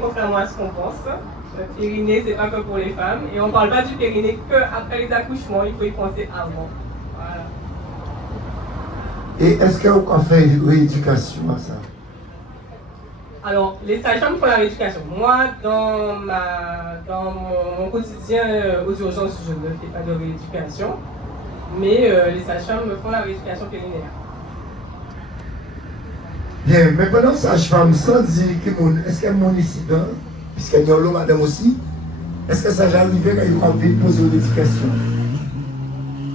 Contrairement à ce qu'on pense, le périnée, c'est pas que pour les femmes. Et on ne parle pas du périnée qu'après les accouchements, il faut y penser avant. Voilà. Et est-ce qu'on fait une rééducation à ça? Alors, les sages-femmes font la rééducation. Moi, dans mon quotidien aux urgences, je ne fais pas de rééducation. Mais les sages-femmes me font la rééducation périnéale. Bien, mais pendant sage-femme, sans dire que est-ce qu'elle est mon incident, puisqu'elle y a l'eau, madame aussi, est-ce que ça j'ai arrivé quand il m'a envie de poser une éducation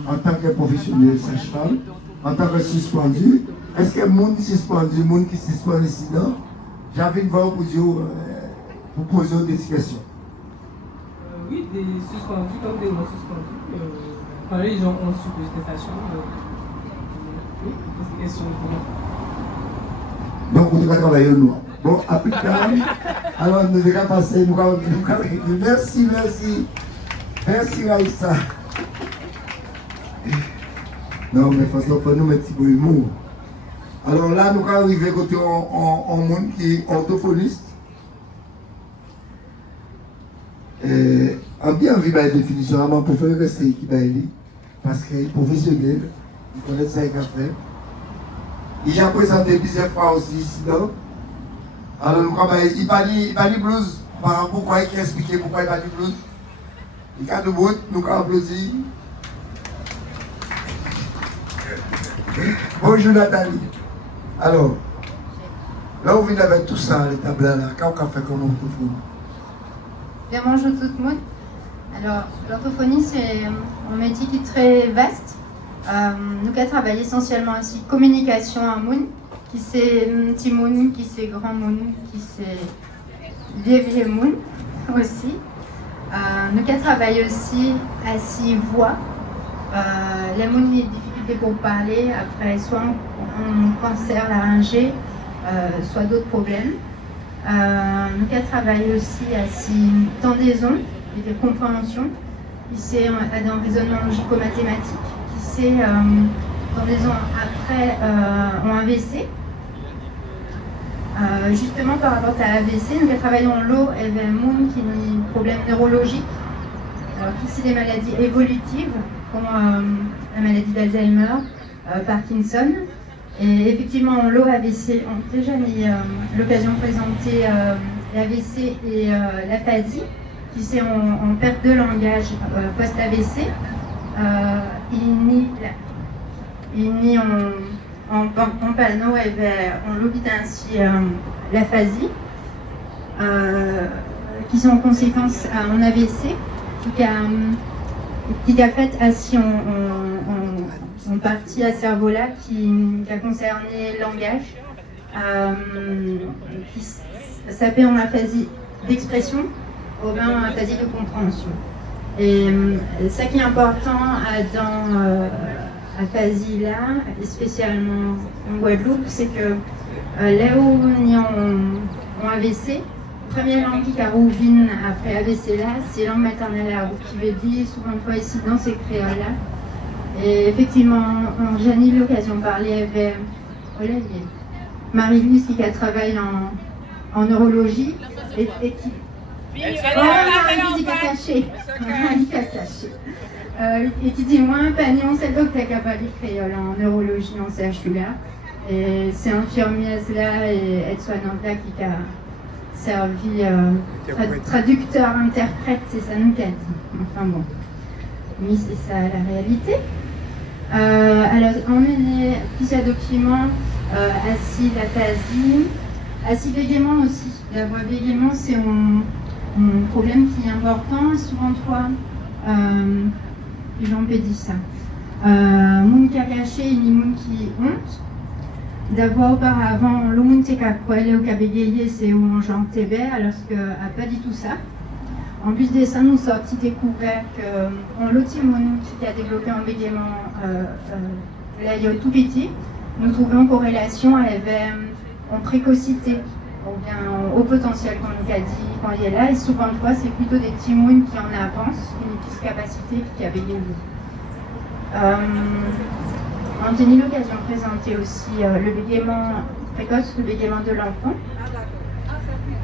en tant que professionnel sage-femme, en tant que suspendu, est-ce que mon suspendu, mon qui suspend l'incident, j'ai envie de voir pour dire, pour poser une éducation? Oui, des suspendus comme des non suspendus. Quand les gens ont su que j'étais sage-femme, oui, c'est question pour moi. Donc, on devrait travailler au noir. Bon, à plus tard. Alors, nous devons passer. Merci, merci. Merci, Raïssa. Non, mais il faut nous mettre un petit peu d'humour. Alors là, nous allons arriver côté en monde qui est orthophoniste. En bien vu la définition, on peut faire rester qui va aller. Parce qu'il est professionnel, il connaît ça avec affaire. Il a présenté plusieurs fois aussi ici, non? Alors, il parle blues. Pourquoi il explique pourquoi il parle blues? Il a de bout, nous allons applaudir. Bonjour Nathalie. Alors, là où vous venez avec tout ça, les tableaux là, quand on fait comment orthophonie? Bien, bonjour tout le monde. Alors, l'orthophonie, c'est un métier qui est très vaste. Nous avons travaillé essentiellement aussi communication à Moun, qui c'est petit Moun, qui c'est grand Moun, qui c'est vieux Moun aussi. Nous avons travaillé aussi à 6 voix. La Moun, il y a des difficultés pour parler, après soit un cancer laryngé, soit d'autres problèmes. Nous avons travaillé aussi à 6 tendaisons et de compréhension, qui c'est un raisonnement logico-mathématique. C'est dans des ans après en AVC. Justement par rapport à l'AVC, nous avons travaillé en l'eau et Moun qui est un problème neurologique. Alors qui c'est des maladies évolutives comme la maladie d'Alzheimer, Parkinson. Et effectivement en l'eau AVC, on a déjà eu l'occasion de présenter l'AVC et l'aphasie, qui c'est en perte de langage post-AVC. Il nie en panneau et on l'oublie ainsi l'aphasie qui sont en conséquence en AVC qui a fait assis en partie à cerveau-là qui a concerné le langage qui s'appelle en aphasie d'expression ou bien en aphasie de compréhension. Et ce qui est important dans l'aphasie-là, et spécialement en Guadeloupe, c'est que là où on est en AVC, la première langue qui a rouvine après AVC-là, c'est langue maternelle à roux, qui veut dire souvent une fois ici dans ces créoles-là. Et effectivement, j'ai eu l'occasion de parler avec Marie-Louise qui travaille en neurologie et qui et qui dit moi panion c'est le docteur qui a parlé créole en neurologie en CHU là et c'est infirmière là et aide-soignante là qui a servi traducteur interprète, c'est ça nous qu'a dit, enfin bon, oui c'est ça la réalité. Alors on est plusieurs documents assis l'aphasie, assis bégaiement aussi. La voix bégaiement c'est un problème qui est important, souvent toi, les gens peuvent dire ça. Moun qui a caché, ni moun qui honte. D'avoir auparavant, le moun qui a poilé ou qui a bégayé, c'est où on j'en tébé, alors qu'elle n'a pas dit tout ça. En plus de ça, nous avons découvert qu'on l'autre moun qui a développé un bégaiement, là il y a tout petit, nous trouvons en corrélation avec en précocité. Ou bien au potentiel qu'on nous a dit quand il est là, et souvent de fois c'est plutôt des petits mounes qui en avancent, une petite capacité qui a bégayé. On a eu l'occasion de présenter aussi le bégaiement précoce, le bégaiement de l'enfant.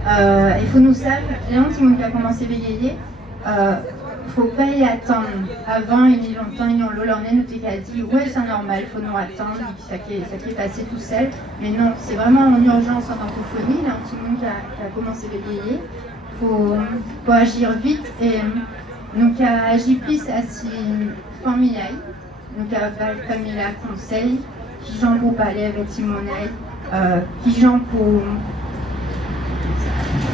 Il faut nous savoir, Léon, tout le monde qui a commencé à bégayer, faut pas y attendre. Avant, il y a longtemps, ils ont l'olorné, nous a dit, ouais, c'est normal, il faut nous attendre, ça qui est passé tout seul. Mais non, c'est vraiment en urgence en orthophonie, là, tout le monde qui a commencé à bégayer. Faut agir vite et nous qui a agi plus à si famille, nous qui a famille conseil, qui j'en pour parler avec Timonaï, qui j'en pour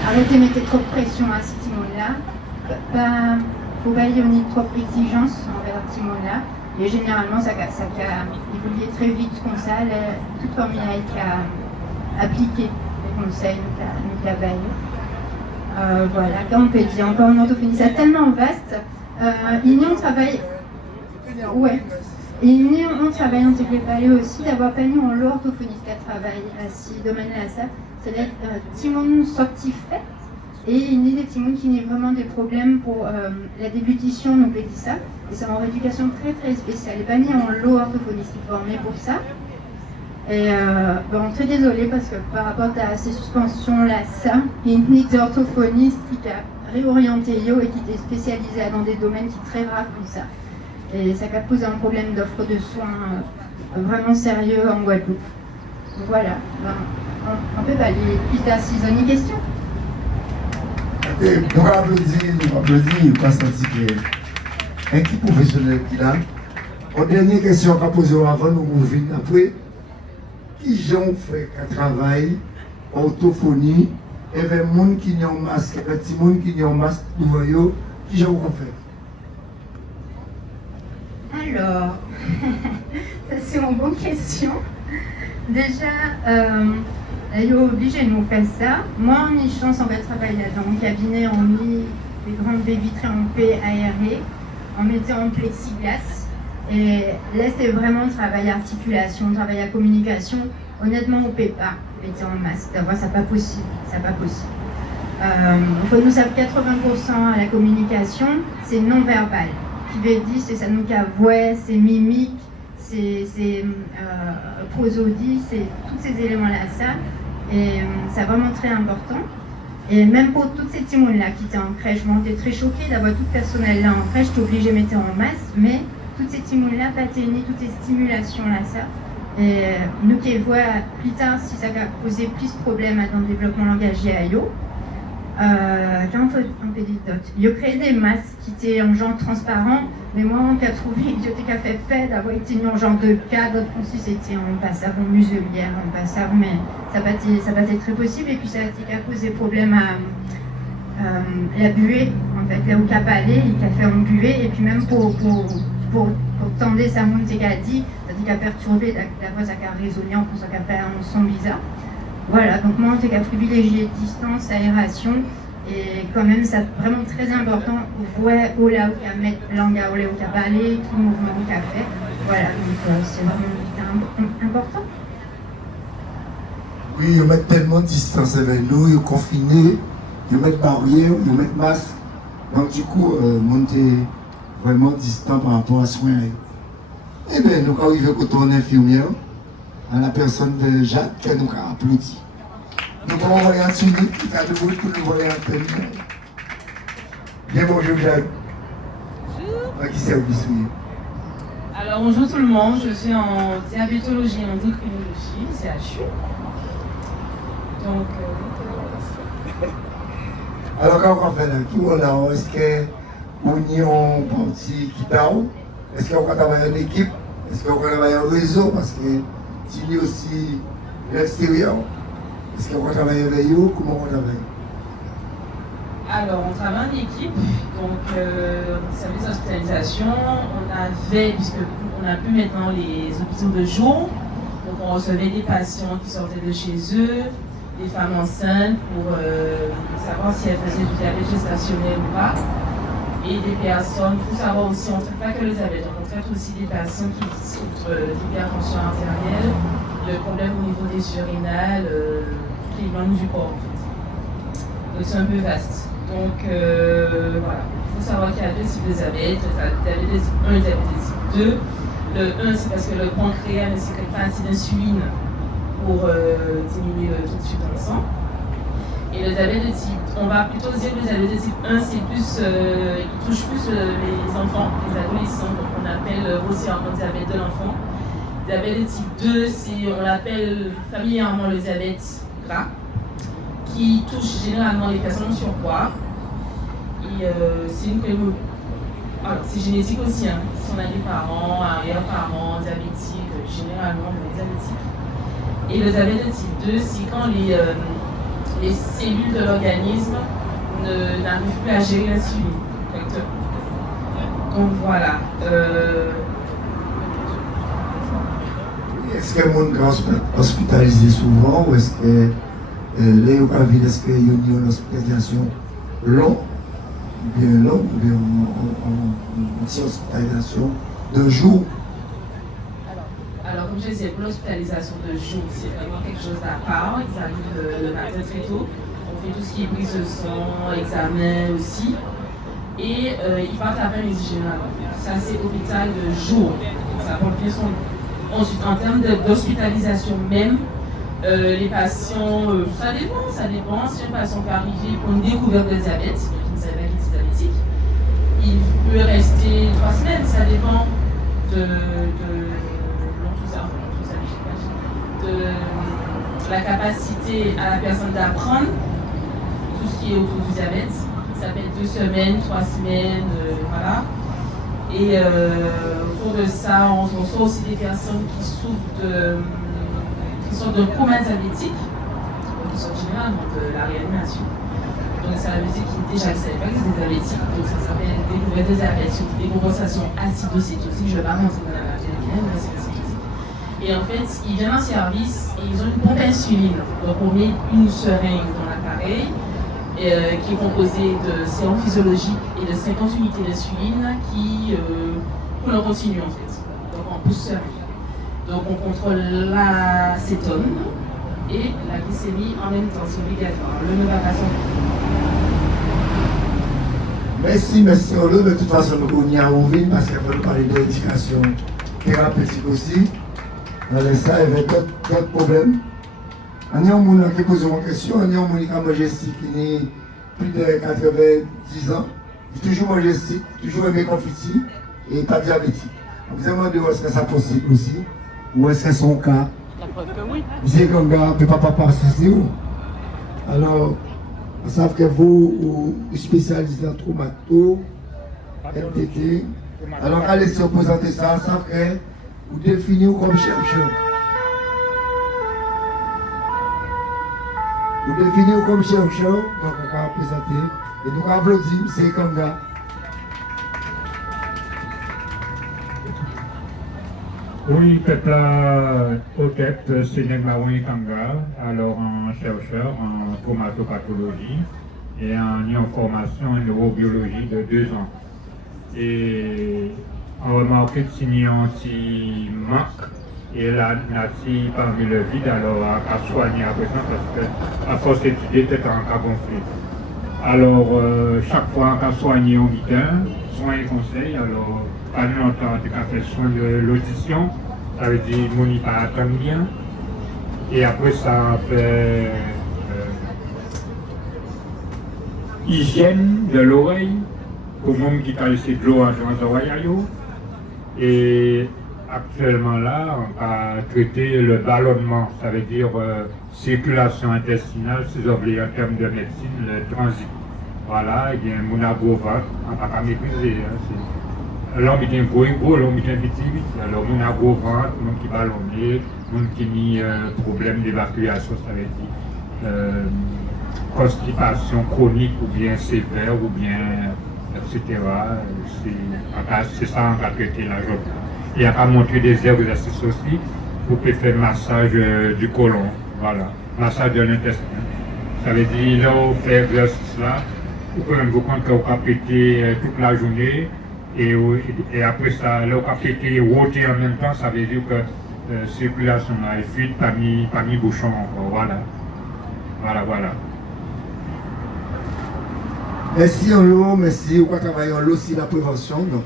arrêter de mettre trop de pression à ce Timon-là. Faut pas y avoir trop d'exigence envers ce Timon-là. Et généralement, ça a évolué très vite comme ça. Toute famille qui a appliqué les conseils, nous travaille. Voilà, comme on peut dire, encore en orthophonie, c'est tellement vaste. On travaille. Ouais. Et on travaille en TPPALE aussi d'avoir pas mis en l'orthophoniste qui travaille à ce domaine-là. C'est-à-dire Timon sorti fait. Et il y a des Timon qui n'ont vraiment des problèmes pour la déglutition, donc on dit ça. Et c'est en rééducation très très spéciale. Et pas mis en l'orthophoniste qui est formé pour ça. Et bon, très désolée parce que par rapport à ces suspensions-là, ça, il y a une des orthophonistes qui a réorienté Yo et qui était spécialisée dans des domaines qui sont très rares comme ça. Et ça a posé un problème d'offre de soins vraiment sérieux en Guadeloupe. Donc voilà, on peut aller plus tard s'ils ont une question. Nous applaudissons, pas senti que un petit professionnel qui là. En dernière question qu'on a posée avant, nous mouvons après. Qui j'en fait qu'un travail en orthophonie et avec les gens qui ont un masque, les petits gens qui ont un masque, nous voyons, qui j'en fait? Alors, ça c'est une bonne question. Déjà, il est obligé de nous faire ça. Moi, on a une chance, on va travailler dans mon cabinet, on met des grandes baies vitrées en paix aérées, on mettait en plexiglas. Et là, c'est vraiment travail articulation, travail à communication. Honnêtement, on ne peut pas mettre en masque. D'abord, c'est pas possible. C'est pas possible. Il faut nous savoir 80% à la communication, c'est non-verbal. Qui veut dire, c'est ça nous qu'a voix, c'est mimique, c'est prosodie, c'est tous ces éléments-là, ça. Et c'est vraiment très important. Et même pour toutes ces timons-là qui étaient en crèche, j'étais très choquée d'avoir tout le personnel là en crèche, j'étais obligée de mettre en masque, mais toutes ces timons-là, pas tenir, toutes ces stimulations-là, ça. Et nous qui voyons plus tard si ça a posé plus de problèmes dans le développement langagier à Yo. Quand on fait des dots, il a créé des masques qui étaient en genre transparent, mais moi on a trouvé que j'étais qu'à faire fait d'avoir été en genre de cas, d'autres conçus c'était en passage en muselière, en passage, mais ça n'a pas été très possible, et puis ça a posé problème à la buée, en fait, là où il a parlé, il a fait en buée, et puis même pour tendre sa monte qu'il a dit, ça a perturbé, la voix ça a résonné, en plus ça a fait un son bizarre. Voilà, donc moi, on a privilégié distance, aération, et quand même, c'est vraiment très important, voir où là où il y a mettre langue à où il y a parlé, quel mouvement qu'il a fait. Voilà, donc c'est vraiment important. Oui, ils mettent tellement de distance avec nous, ils sont confinés, ils mettent barrière, ils mettent masque. Donc du coup, monter vraiment distant par rapport à soins. Eh bien, nous arrivons quand on est infirmière, à la personne de Jacques qui nous a applaudi. Nous allons envoyer un tunique qui a de vous pour nous envoyer un tel. Bien bonjour Jacques. Bonjour. Qui service oui. Alors bonjour tout le monde, je suis en diabétologie et endocrinologie, CHU. Donc, alors quand on fait là, qui on a, est-ce qu'on y a un parti qui t'a où? Est-ce qu'on va travailler en équipe? Est-ce qu'on va travailler en réseau? Parce que il y a aussi l'extérieur. Est-ce qu'on va travailler avec eux? Comment on travaille? alors on travaille en équipe, donc service d'hospitalisation, on avait, puisqu'on a plus maintenant les hôpitaux de jour, donc on recevait des patients qui sortaient de chez eux, des femmes enceintes pour savoir si elles faisaient du diabète gestationnel ou pas. Et des personnes, il faut savoir aussi, on ne traite pas que le diabète, on traite aussi des personnes qui souffrent d'hypertension artérielle, de problèmes au niveau des surrénales, toutes les glandes du corps en fait. Donc c'est un peu vaste. Donc voilà, il faut savoir qu'il y a deux types de diabète, diabète de type 1 et diabète de type 2. Le 1 c'est parce que le pancréas ne sécrète pas assez d'insuline pour diminuer le taux de sucre dans le sang. Et le diabète de type, on va plutôt dire que le diabète de type 1, c'est plus, il touche plus les enfants, les adolescents, donc on appelle grossièrement diabète de l'enfant. Diabète de type 2, on l'appelle familièrement le diabète gras, qui touche généralement les personnes en surpoids. Et c'est génétique aussi, hein. Si on a des parents, arrière-parents diabétiques, généralement on est diabétique. Et le diabète de type 2, c'est quand les cellules de l'organisme n'arrivent plus à gérer l'insuline correctement. Donc voilà. Est-ce que le monde est hospitalisé souvent ou est-ce que les villes, est-ce qu'il y a une hospitalisation longue, ou bien une hospitalisation de jour? Alors, comme je disais, pour l'hospitalisation de jour, c'est vraiment quelque chose à part. Ils arrivent le matin très tôt. On fait tout ce qui est prise de sang, examen aussi. Et ils partent après les généralement. Ça, c'est hôpital de jour. Ça porte bien son nom. Ensuite, en termes d'hospitalisation même, les patients, ça dépend. Si un patient peut arriver pour une découverte de diabète, qui ne savait pas qu'il était diabétique, il peut rester 3 semaines. Ça dépend de la capacité à la personne d'apprendre tout ce qui est autour du diabète. Ça peut être 2 semaines, 3 semaines, voilà. Et autour de ça, on reçoit aussi des personnes qui souffrent d'un coma diabétique, qui sont généralement de la réanimation. Donc ça veut dire qu'ils déjà ne savaient pas qu'ils étaient diabétiques, donc ça s'appelle découverte de diabète, des compensations acidocétosiques, je ne vais pas rentrer dans la maladie, mais c'est acidocétique. Et en fait, ils viennent en service et ils ont une pompe insuline. Donc on met une seringue dans l'appareil qui est composée de sérum physiologique et de 50 unités d'insuline qui coulent en continu en fait. Donc en pousse seringue. Donc on contrôle l'acétone et la glycémie en même temps, c'est obligatoire. Le ne va pas Merci. De toute façon, nous y arrivons parce qu'il faut parler de l'éducation thérapeutique aussi. Dans les ça, il y avait d'autres problèmes. On y a un monde qui pose une question, on y a un monde qui a mangé stick, qui a plus de 90 ans, qui toujours mangé stick, toujours aimé confiti et pas diabétique. Vous vous demandez est-ce que ça possible aussi, ou est-ce que son cas? La preuve que oui. C'est comme gars, peut pas c'est où? Alors, on sait que vous spécialisez en traumato, MTT. Alors, allez se présenter ça, on sait que vous définissez comme chercheur. Vous définissez comme chercheur, donc on va présenter. Et nous applaudissons, c'est comme gars. Oui, peuple OTEP, Sénègue Marouni Kanga, alors un chercheur en chromatopathologie et en formation en neurobiologie de 2 ans. Et on remarque qu'il y a un petit manque et la nature parmi le vide, alors à soigner après ça parce que à force d'étudier, peut-être en cas gonflé. Alors, chaque fois qu'on soigne au guidin, soin et conseil, alors, pas longtemps, on a fait soin de l'audition, ça veut dire qu'on n'y pas attendre bien. Et après, ça on fait hygiène de l'oreille, pour le monde qui a laissé de l'eau dans les oreilles. Et actuellement là, on va traiter le ballonnement, ça veut dire circulation intestinale, si vous voulez en termes de médecine, le transit. Voilà, il y a un monagova, on ne va pas mépriser. L'homme est un gros, l'homme est un petit. Alors, monagova, le monde qui ballonné, le monde qui a mis problème d'évacuation, ça veut dire constipation chronique ou bien sévère ou bien etc. C'est ça qu'on va traiter la journée. Il y a qu'à montrer des exercices aussi pour faire massage du côlon, voilà, massage de l'intestin. Ça veut dire, là, on fait exercice là, vous pouvez vous compte qu'on va péter toute la journée et après ça, là, on va péter et rôter en même temps, ça veut dire que la circulation là est fluide, pas mis bouchon encore, voilà. Voilà. Merci en l'eau, merci. On va travailler en l'eau aussi la prévention. Donc,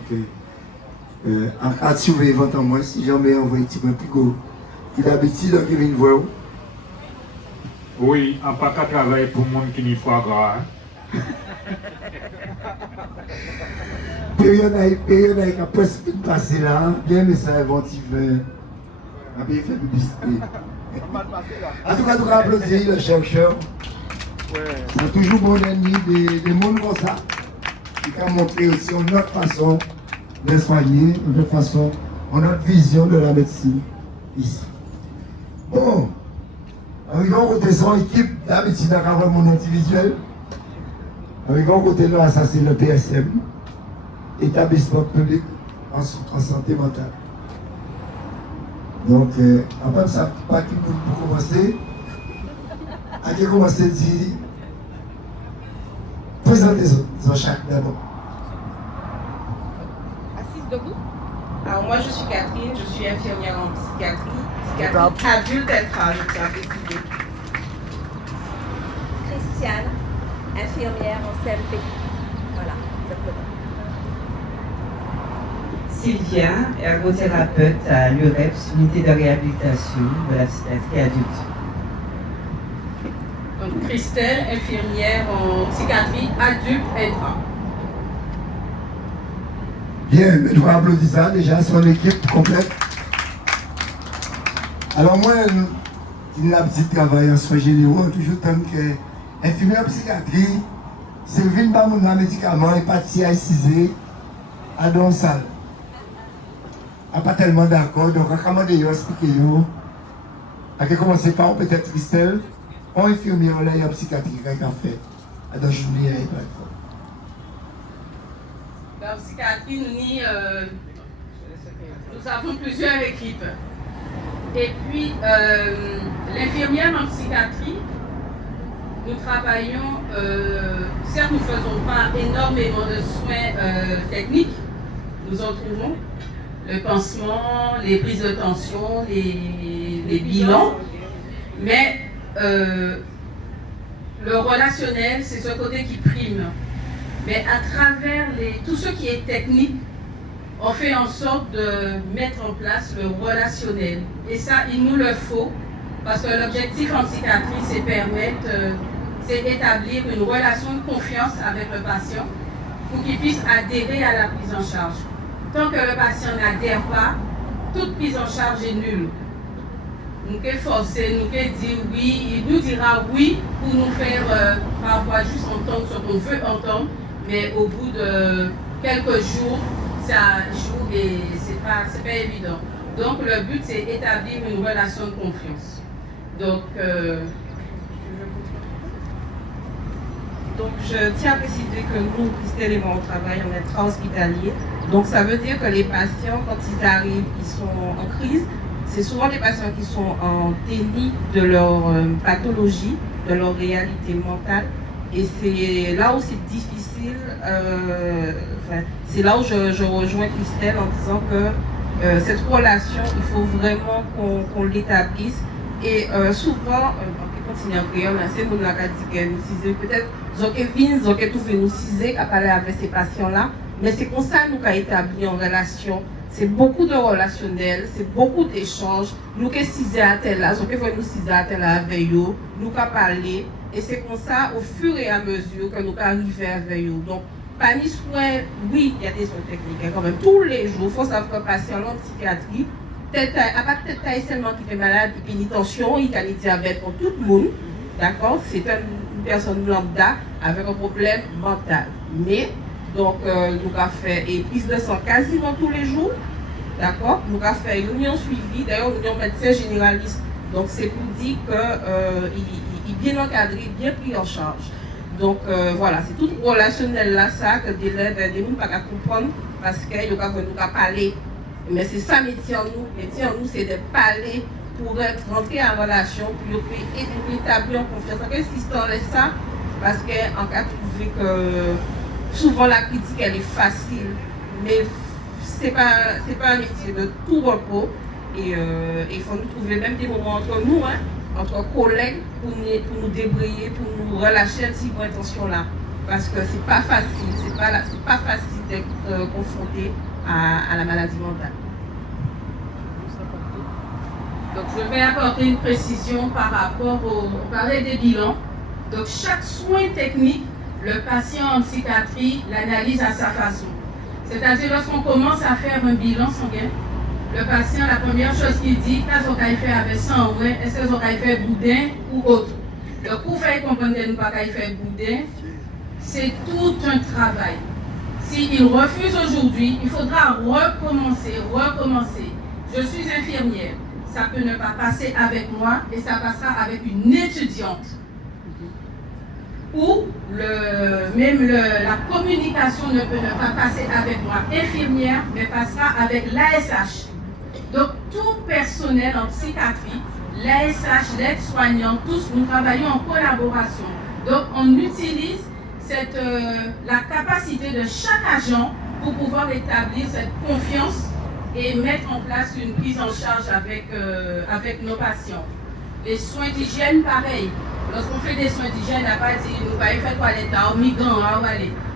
en cas de surveillance en moi, si jamais on voit un petit peu plus gros, qui d'habitude, on vient voir. Oui, on pas qu'à travailler pour le monde qui n'y foie gras. Période qui a presque passé là, bien mais ça inventif, a bien fait publicité. En tout cas, nous applaudissons le chercheur. C'est toujours bon ennemi des mondes comme ça, qui a montré aussi une autre façon de soigner, une autre façon, une autre vision de la médecine ici. Bon, arrivons côté son équipe d'habitude à avoir mon individuel. Arrivons côté là, ça c'est le PSM, établissement public en santé mentale. Donc, en fait, ça pas qui pour commencer. À qui commencer à dire, présentez-en chaque d'abord. Assise debout. Alors moi je suis Catherine, je suis infirmière en psychiatrie adulte intra, je tiens à préciser. Christiane, infirmière en CMP. Voilà, simplement. Sylvia, ergothérapeute à l'UREPS, unité de réhabilitation de la psychiatrie adulte. Donc Christelle, infirmière en psychiatrie adulte intra. Bien, mais je vais applaudir ça déjà, son équipe complète. Alors moi, j'ai l'habitude de travailler en soins généraux, toujours tant que infirmière en psychiatrie, c'est venu par mon médicament et parti à inciser à dans la salle. Je ne suis pas tellement d'accord, donc comment de expliquer yo. À commencer par peut-être Christelle, on infirmière là en psychiatrie qui a fait. À dans journée et pas. Dans la psychiatrie, nous avons plusieurs équipes. Et puis, l'infirmière en psychiatrie, nous travaillons, certes nous ne faisons pas énormément de soins techniques, nous en trouvons, le pansement, les prises de tension, les bilans, mais le relationnel, c'est ce côté qui prime. Mais à travers tout ce qui est technique, on fait en sorte de mettre en place le relationnel. Et ça, il nous le faut, parce que l'objectif en psychiatrie, c'est établir une relation de confiance avec le patient pour qu'il puisse adhérer à la prise en charge. Tant que le patient n'adhère pas, toute prise en charge est nulle. Nous sommes forcés, nous sommes dire oui, il nous dira oui pour nous faire parfois juste entendre ce qu'on veut entendre, mais au bout de quelques jours, ça joue et c'est pas évident. Donc le but c'est établir une relation de confiance. Donc, je tiens à préciser que nous, Christelle et moi, on travaille en intra-hospitalier. Donc ça veut dire que les patients, quand ils arrivent, ils sont en crise. C'est souvent des patients qui sont en déni de leur pathologie, de leur réalité mentale. Et c'est là où c'est difficile, c'est là où je rejoins Christelle en disant que cette relation, il faut vraiment qu'on l'établisse. Et souvent, on continue à créer, c'est nous la dit peut-être, ils ont trouvé nous ciser à parler avec ces patients-là, mais c'est comme ça nous avons établi en relation. C'est beaucoup de relationnel, c'est beaucoup d'échanges. Nous qui ciser à tel là, nous nous ciser à tel là avec eux, nous qui parler. Et c'est comme ça, au fur et à mesure, que nous arrivons avec eux. Donc, pas ni soin, oui, il y a des soins techniques, quand même, tous les jours, il faut savoir que patient en psychiatrie, à part peut-être seulement qui fait malade, il a une tension, il a un diabète pour tout le monde, d'accord? C'est une personne lambda avec un problème mental. Mais, donc, nous avons fait prise de sang quasiment tous les jours, d'accord? Nous avons fait une réunion suivie, d'ailleurs, une réunion médecin généraliste. Donc, c'est pour dire qu'il est bien encadré, bien pris en charge. Donc, voilà, c'est tout relationnel là, ça, que des gens ne peuvent pas comprendre parce qu'ils nous parler. Mais c'est ça, métier en nous. Métier en nous, c'est de parler pour rentrer en relation, pour établir en confiance. Donc, insistant là, ça, parce qu'en cas de trouver que souvent la critique, elle est facile, mais c'est pas un métier de tout repos. Et il faut nous trouver même des moments entre nous, hein, entre collègues, pour nous débrayer, pour nous relâcher un petit peu intention là. Parce que c'est pas facile, c'est pas facile d'être confronté à la maladie mentale. Donc je vais apporter une précision par rapport on parlait des bilans. Donc chaque soin technique, le patient en psychiatrie l'analyse à sa façon. C'est-à-dire lorsqu'on commence à faire un bilan sanguin, le patient, la première chose qu'il dit, qu'est-ce qu'on a fait avec sang, est-ce qu'on a fait boudin ou autre. Donc pour faire comprendre que nous pas faire boudin, c'est tout un travail. S'il refuse aujourd'hui, il faudra recommencer. Je suis infirmière, ça peut ne pas passer avec moi et ça passera avec une étudiante. Ou la communication ne peut ne pas passer avec moi, infirmière, mais passera avec l'ASH. Donc tout personnel en psychiatrie, l'ASH, l'aide-soignant, tous nous travaillons en collaboration. Donc on utilise la capacité de chaque agent pour pouvoir établir cette confiance et mettre en place une prise en charge avec nos patients. Les soins d'hygiène, pareil. Lorsqu'on fait des soins d'hygiène, on n'a pas dit nous allons faire toilette,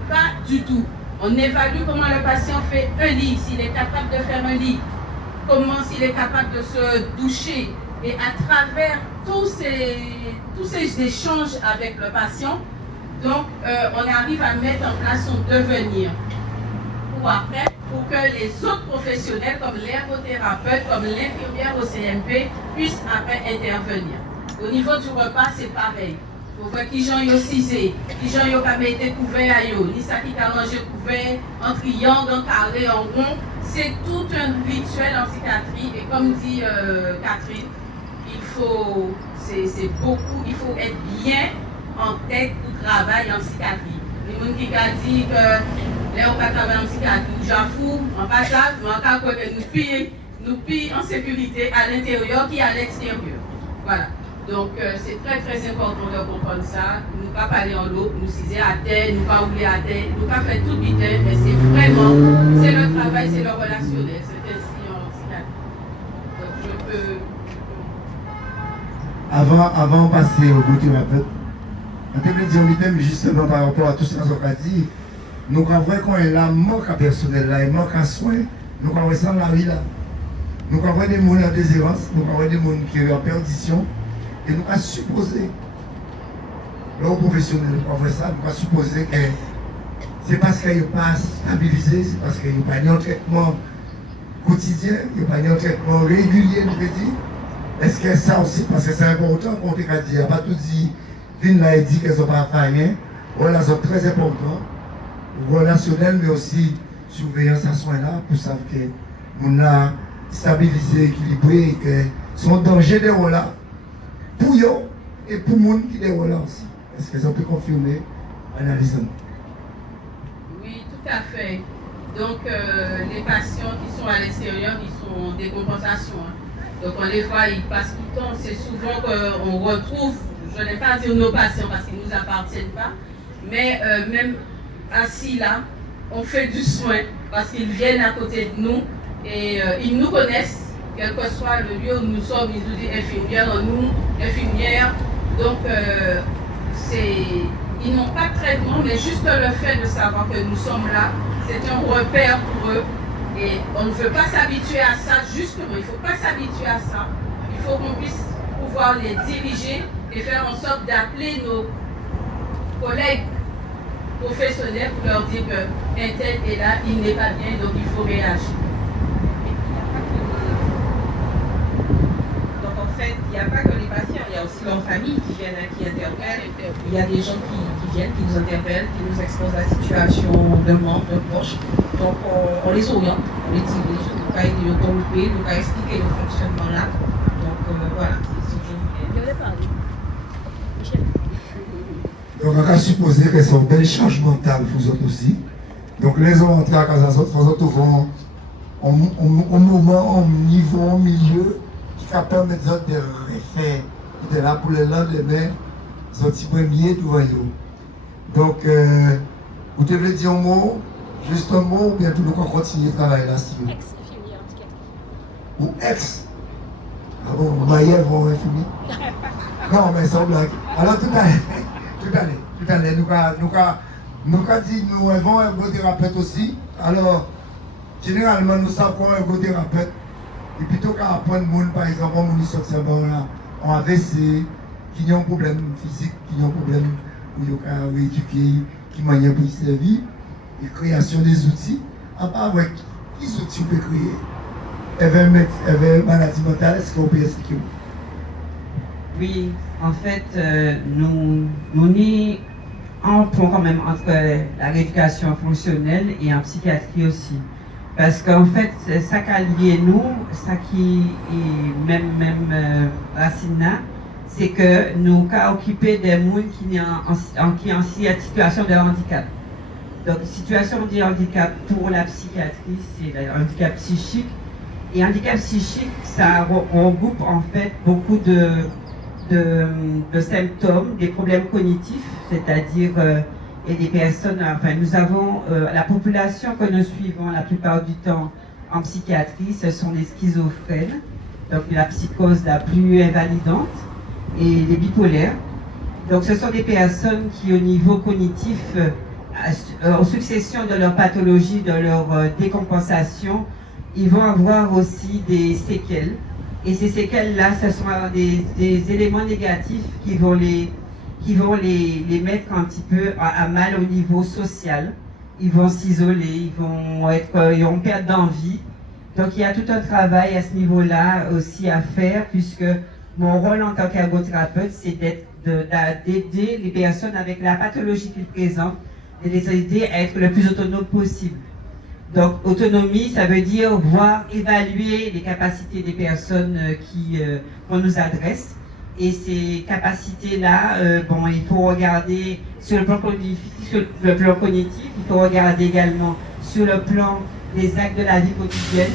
pas du tout. On évalue comment le patient fait un lit, s'il est capable de faire un lit, s'il est capable de se doucher. Et à travers tous ces échanges avec le patient, donc on arrive à mettre en place son devenir. Pour que les autres professionnels, comme l'ergothérapeute, comme l'infirmière au CMP, puissent après intervenir. Au niveau du repas, c'est pareil. Il faut voir qui j'en ai cisé, qui j'en ai pas mis couvert à yo, ni ça qui a mangé couvert en triangle, en carré, en rond. C'est tout un rituel en psychiatrie. Et comme dit Catherine, il faut être bien en tête pour travailler en psychiatrie. Les gens qui ont dit que là on va travailler en psychiatrie, j'avoue, en passage, nous pillons en sécurité à l'intérieur qui à l'extérieur. Voilà. Donc c'est très très important de comprendre ça. Nous ne pas parler en l'eau, nous ciser à terre, nous ne pas oublier à terre, nous ne pas faire tout vite, mais c'est vraiment, c'est le travail, c'est le relationnel. C'est ainsi en psychiatrie. Donc je peux... Avant de passer au beau thérapeute, je vais dire justement par rapport à tout ce qu'on a dit, nous avons vrai qu'on est là, manque à personnel, là, il manque à soins, nous avons ça dans la vie là. Nous avons des gens en désirance, nous avons des gens qui sont en perdition, et nous avons supposé, l'homme professionnel, nous avons ça, nous avons supposé que c'est parce qu'il n'est pas stabilisé, c'est parce qu'il n'y a pas de traitement quotidien, il n'y a pas de traitement régulier, nous dire. Est-ce que ça aussi, parce que c'est important qu'on te dit, il n'y a pas tout dit, Vin là dit qu'elles n'ont pas fait rien, relation très importante, relationnel, mais aussi surveillance à soin là, pour savoir que nous avons stabilisé, équilibré, et que son danger de là, pour eux et pour les gens qui sont là aussi. Est-ce qu'elles ont pu confirmer l'analyse? Oui, tout à fait. Donc, les patients qui sont à l'extérieur, ils sont des compensations. Donc on les voit, ils passent tout le temps. C'est souvent qu'on retrouve, je n'ai pas dire nos patients parce qu'ils ne nous appartiennent pas, mais même assis là, on fait du soin parce qu'ils viennent à côté de nous et ils nous connaissent, quel que soit le lieu où nous sommes, ils nous disent infirmière, nous, infirmière. Donc ils n'ont pas de traitement, mais juste le fait de savoir que nous sommes là, c'est un repère pour eux. Et on ne veut pas s'habituer à ça, justement, il ne faut pas s'habituer à ça. Il faut qu'on puisse pouvoir les diriger et faire en sorte d'appeler nos collègues professionnels pour leur dire qu'un tel est là, il n'est pas bien, donc il faut réagir. Donc en fait, il n'y a pas que les patients, il y a aussi leurs familles qui viennent, qui interpellent. Il y a des gens qui viennent, qui nous interpellent, qui nous exposent la situation d'un membre, d'un proche. Donc on les oriente, on les dirige, on va aider le grouper, on va expliquer le fonctionnement là. Donc voilà, c'est ce que je voulais parler. Donc on va supposer que c'est une belle charge mentale pour vous autres aussi. Donc les gens entrent à casa autres, vous autres vont au moment, au niveau, au milieu, qui va permettre de refaire, qui est là pour le lendemain, les petits premiers devant vous. Donc vous devez dire un mot. Juste un mot, ou bien tout le monde continue de travailler là, si vous. Ex-infirmière en psychiatrie. Ou ex. Ah bon, Maïev vont infirmier. Non, mais c'est une blague. Alors tout à l'heure, nous avons dit nous avons un ergothérapeute aussi. Alors, généralement, nous savons qu'un ergothérapeute, Et plutôt qu'à apprendre monde, par exemple, on est sorti en AVC, qui ont un problème physique, qui ont un problème où ils ont rééduqué, qui manière pour y servir, et création des outils, à part avec qui outils on peut créer. Avec maladie mentale, est-ce qu'on peut expliquer? Oui, en fait, nous sommes en pont quand même entre la rééducation fonctionnelle et en psychiatrie aussi. Parce qu'en fait, ça qui a lié nous, ça qui est même racine là, c'est que nous avons occupé des gens qui sont en situation de handicap. Donc, situation de handicap pour la psychiatrie, c'est le handicap psychique. Et handicap psychique, ça regroupe en fait beaucoup de symptômes, des problèmes cognitifs, c'est-à-dire et des personnes, enfin nous avons la population que nous suivons la plupart du temps en psychiatrie, ce sont les schizophrènes, donc la psychose la plus invalidante, et les bipolaires. Donc ce sont des personnes qui au niveau cognitif, en succession de leur pathologie, de leur décompensation, ils vont avoir aussi des séquelles. Et ces séquelles-là, ce sont des éléments négatifs qui vont les mettre un petit peu à mal au niveau social. Ils vont s'isoler, ils vont perdre d'envie. Donc il y a tout un travail à ce niveau-là aussi à faire, puisque mon rôle en tant qu'ergothérapeute, c'est d'aider les personnes avec la pathologie qu'ils présentent, de les aider à être le plus autonome possible. Donc, autonomie, ça veut dire voir, évaluer les capacités des personnes qu'on nous adresse. Et ces capacités-là, il faut regarder sur le plan cognitif, il faut regarder également sur le plan des actes de la vie quotidienne.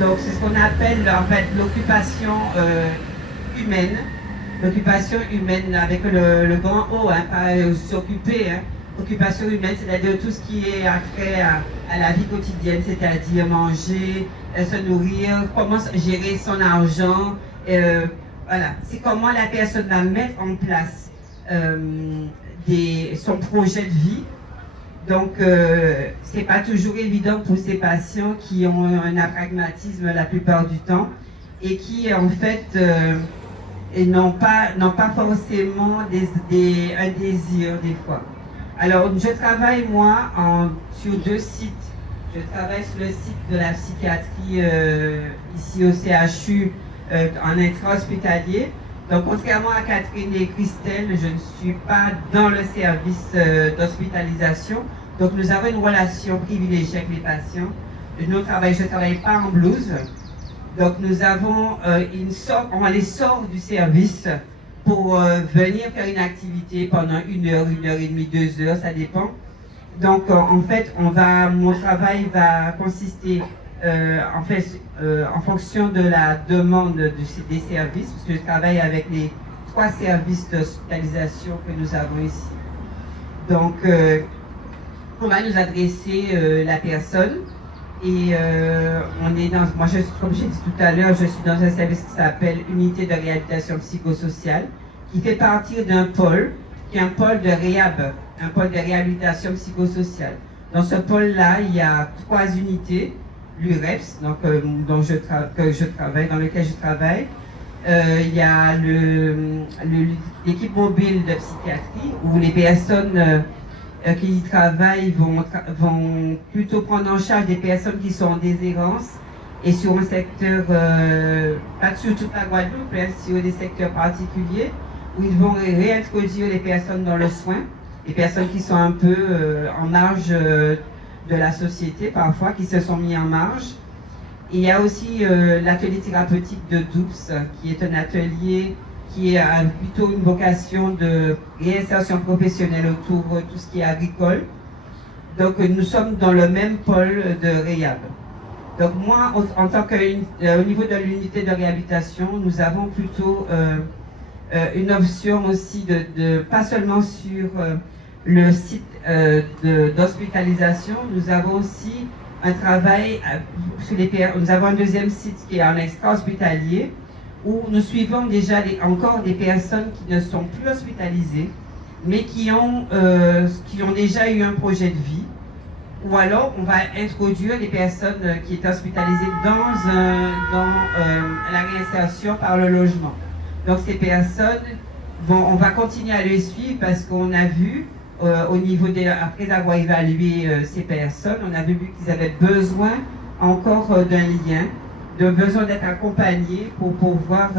Donc, c'est ce qu'on appelle en fait l'occupation humaine. L'occupation humaine avec le grand O, pas s'occuper. Occupation humaine, c'est-à-dire tout ce qui est attrait à la vie quotidienne, c'est-à-dire manger, se nourrir, comment gérer son argent. Voilà, c'est comment la personne va mettre en place son projet de vie. Donc, c'est pas toujours évident pour ces patients qui ont un apragmatisme la plupart du temps et qui, en fait, n'ont pas forcément un désir des fois. Alors, je travaille, moi, sur 2 sites. Je travaille sur le site de la psychiatrie ici au CHU en intra-hospitalier. Donc, contrairement à Catherine et Christelle, je ne suis pas dans le service d'hospitalisation. Donc, nous avons une relation privilégiée avec les patients. Je ne travaille pas en blouse. Donc, nous avons on les sort du service pour venir faire une activité pendant 1 heure, 1 heure et demie, 2 heures, ça dépend. Donc, en fait, mon travail va consister, en fonction de la demande des services, parce que je travaille avec les 3 services d'hospitalisation que nous avons ici. Donc, on va nous adresser la personne. Et moi, comme j'ai dit tout à l'heure, je suis dans un service qui s'appelle Unité de réhabilitation psychosociale, qui fait partie d'un pôle, qui est un pôle de réhab, un pôle de réhabilitation psychosociale. Dans ce pôle-là, il y a 3 unités, l'UREPS, donc, dans lequel je travaille. Il y a l'équipe mobile de psychiatrie, où les personnes qui y travaillent vont plutôt prendre en charge des personnes qui sont en déshérence et sur un secteur, pas sur toute la Guadeloupe, hein, sur des secteurs particuliers où ils vont réintroduire les personnes dans le soin, les personnes qui sont un peu en marge de la société parfois, qui se sont mis en marge. Et il y a aussi l'atelier thérapeutique de DOUPS, qui est un atelier qui a plutôt une vocation de réinsertion professionnelle autour de tout ce qui est agricole. Donc nous sommes dans le même pôle de réhab. Donc moi, en tant au niveau de l'unité de réhabilitation, nous avons plutôt une option aussi pas seulement sur le site d'hospitalisation, nous avons aussi un travail nous avons un 2e site qui est en extra-hospitalier, où nous suivons déjà encore des personnes qui ne sont plus hospitalisées, mais qui ont déjà eu un projet de vie. ou alors on va introduire les personnes qui étaient hospitalisées dans la réinsertion par le logement. Donc ces personnes, on va continuer à les suivre parce qu'on a vu, au niveau après avoir évalué ces personnes, on a vu qu'ils avaient besoin encore d'un lien, de besoin d'être accompagnés pour pouvoir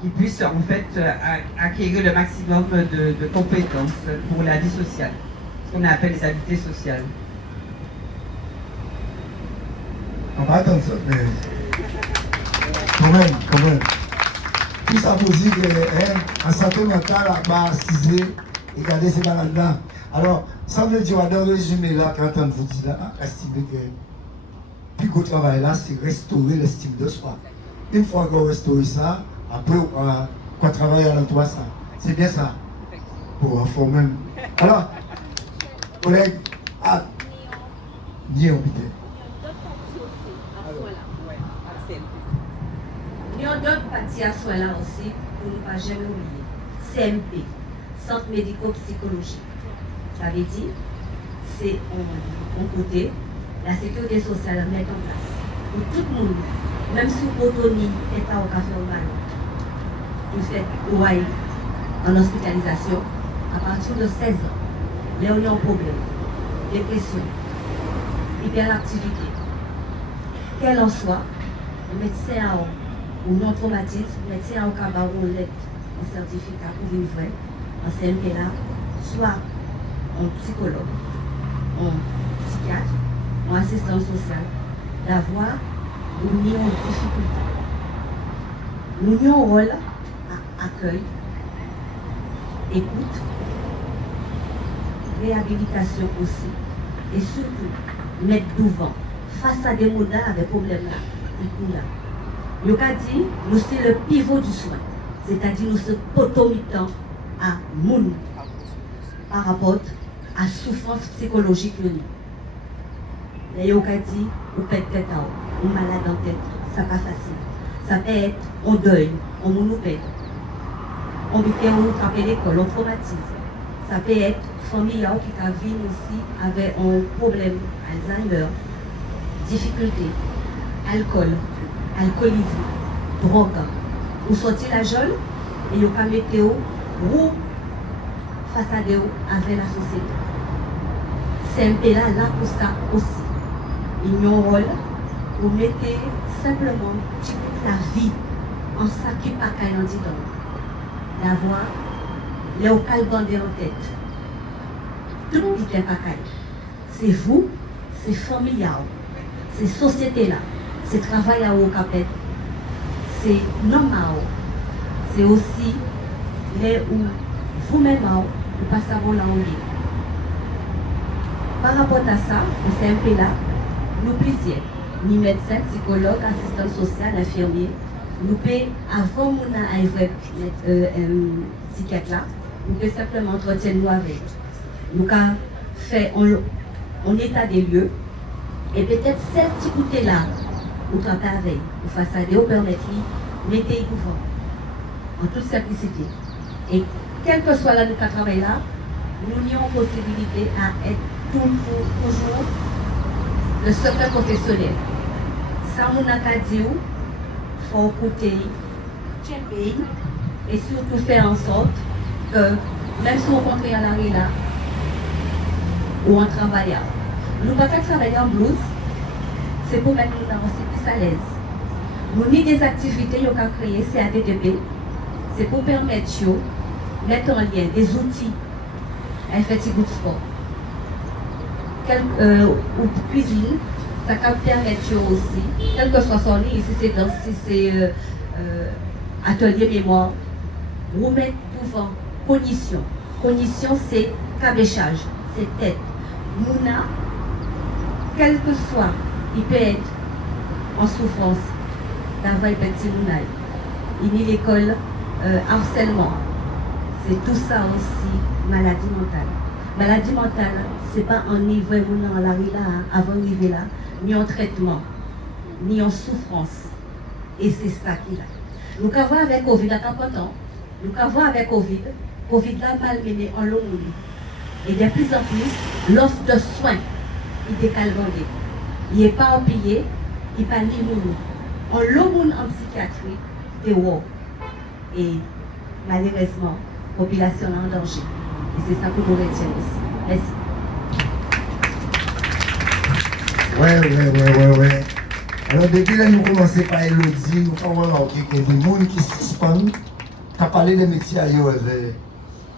qu'ils puissent en fait acquérir le maximum de compétences pour la vie sociale, ce qu'on appelle les habiletés sociales. On va attendre ça, mais quand même. Tout ça pour dire qu'en santé mentale, à bas assisé et garder ces malades-là. Alors, ça veut dire, dans le résumé là, quand on vous dit là, estimer que plus gros travail là, c'est restaurer l'estime de soi. Une fois qu'on restaure ça, après, on travaille à l'entour ça. C'est bien ça. Pour un même. Alors, collègues, ni on Il y a d'autres parties à soi là aussi pour ne pas jamais oublier. CMP, Centre médico-psychologique. Ça veut dire, c'est en côté, la sécurité sociale à mettre en place. Pour tout le monde, même si Botoni est à occasion de mal, vous faites OAI en hospitalisation, à partir de 16 ans, les on a un problème, dépression, hyperactivité, quel en soit, le médecin a ou non traumatisme, le médecin a un cabas ou un certificat pour vivre vrai, en CMP là, soit un psychologue, un psychiatre, un assistant social, d'avoir une difficulté. Nous avons un rôle à accueil, écoute, réhabilitation aussi, et surtout mettre devant, face à des modèles avec problèmes là, et tout là. Il a dit, nous sommes le pivot du soin, c'est-à-dire nous sommes potomitant à moun par rapport à la souffrance psychologique. Il a dit, vous faites tête à vous, malade en tête, ça n'est pas facile. Ça peut être en deuil, en monopaix, on peut attraper l'école, on traumatisme. Ça peut être familial qui a vécu aussi avec un problème, Alzheimer, difficulté, alcool, alcoolisme, drogue. Vous sortez la jeune et vous pouvez mettre vous face à vous avec la société. CMP là pour ça aussi. Il y a un rôle pour mettre simplement la vie en ça qui n'est pas qu'à y en dire. D'avoir les locales bandés en tête. Tout le monde n'est pas qu'à. C'est vous, c'est familial, c'est société là. C'est travail à haut capet, c'est normal, c'est aussi les où vous-même vous passez à bon langue. Par rapport à ça, au CMP là, nous plusieurs, ni médecins, psychologues, assistants sociaux, infirmiers, nous pouvons, avant mon arrivée psychiatre là, nous pouvons simplement entretenir nous avec. Nous avons fait en état des lieux, et peut-être cette petit côté là, ou trapper avec, ou face à des, ou permettre, mettez devant, en toute simplicité. Et quel que soit là, nous travail là, nous avons possibilité à être toujours le secret professionnel. Ça, on a qu'à dire, il faut écouter, et surtout faire en sorte que, même si on rencontre à la rue là, ou en travaillant, nous ne pouvons pas travailler en blouse. C'est pour mettre nous dans plus à l'aise. Nous avons des activités qu'on a créées, CADTP, c'est pour permettre de mettre en lien des outils à faire des de sport. Ou cuisine, ça peut permettre aussi, quel que soit son lit, si c'est atelier mémoire, vous mettre devant cognition. Cognition, c'est cabéchage, c'est tête. Mouna, quel que soit, il peut être en souffrance d'avoir un petit mounai. Il y a l'école harcèlement. C'est tout ça aussi, maladie mentale. Maladie mentale, ce n'est pas un niveau dans la rue là, avant de niveau là, ni en traitement, ni en souffrance. Et c'est ça qui est là. Nous avons voir avec Covid, à 40 ans, nous avons voir avec Covid, Covid là malmené en long. Et de plus en plus, l'offre de soins, il décale vendé. Il n'est pas empillé, il n'est pas ni mounou. On l'homme en psychiatrie, c'est wow. Et malheureusement, la population est en danger. Et c'est ça que nous retiens aussi. Merci. Ouais. Alors, depuis là, nous commençons par Elodie, nous avons remarqué qu'il y a des gens qui suspendent, qui parlé des métiers avec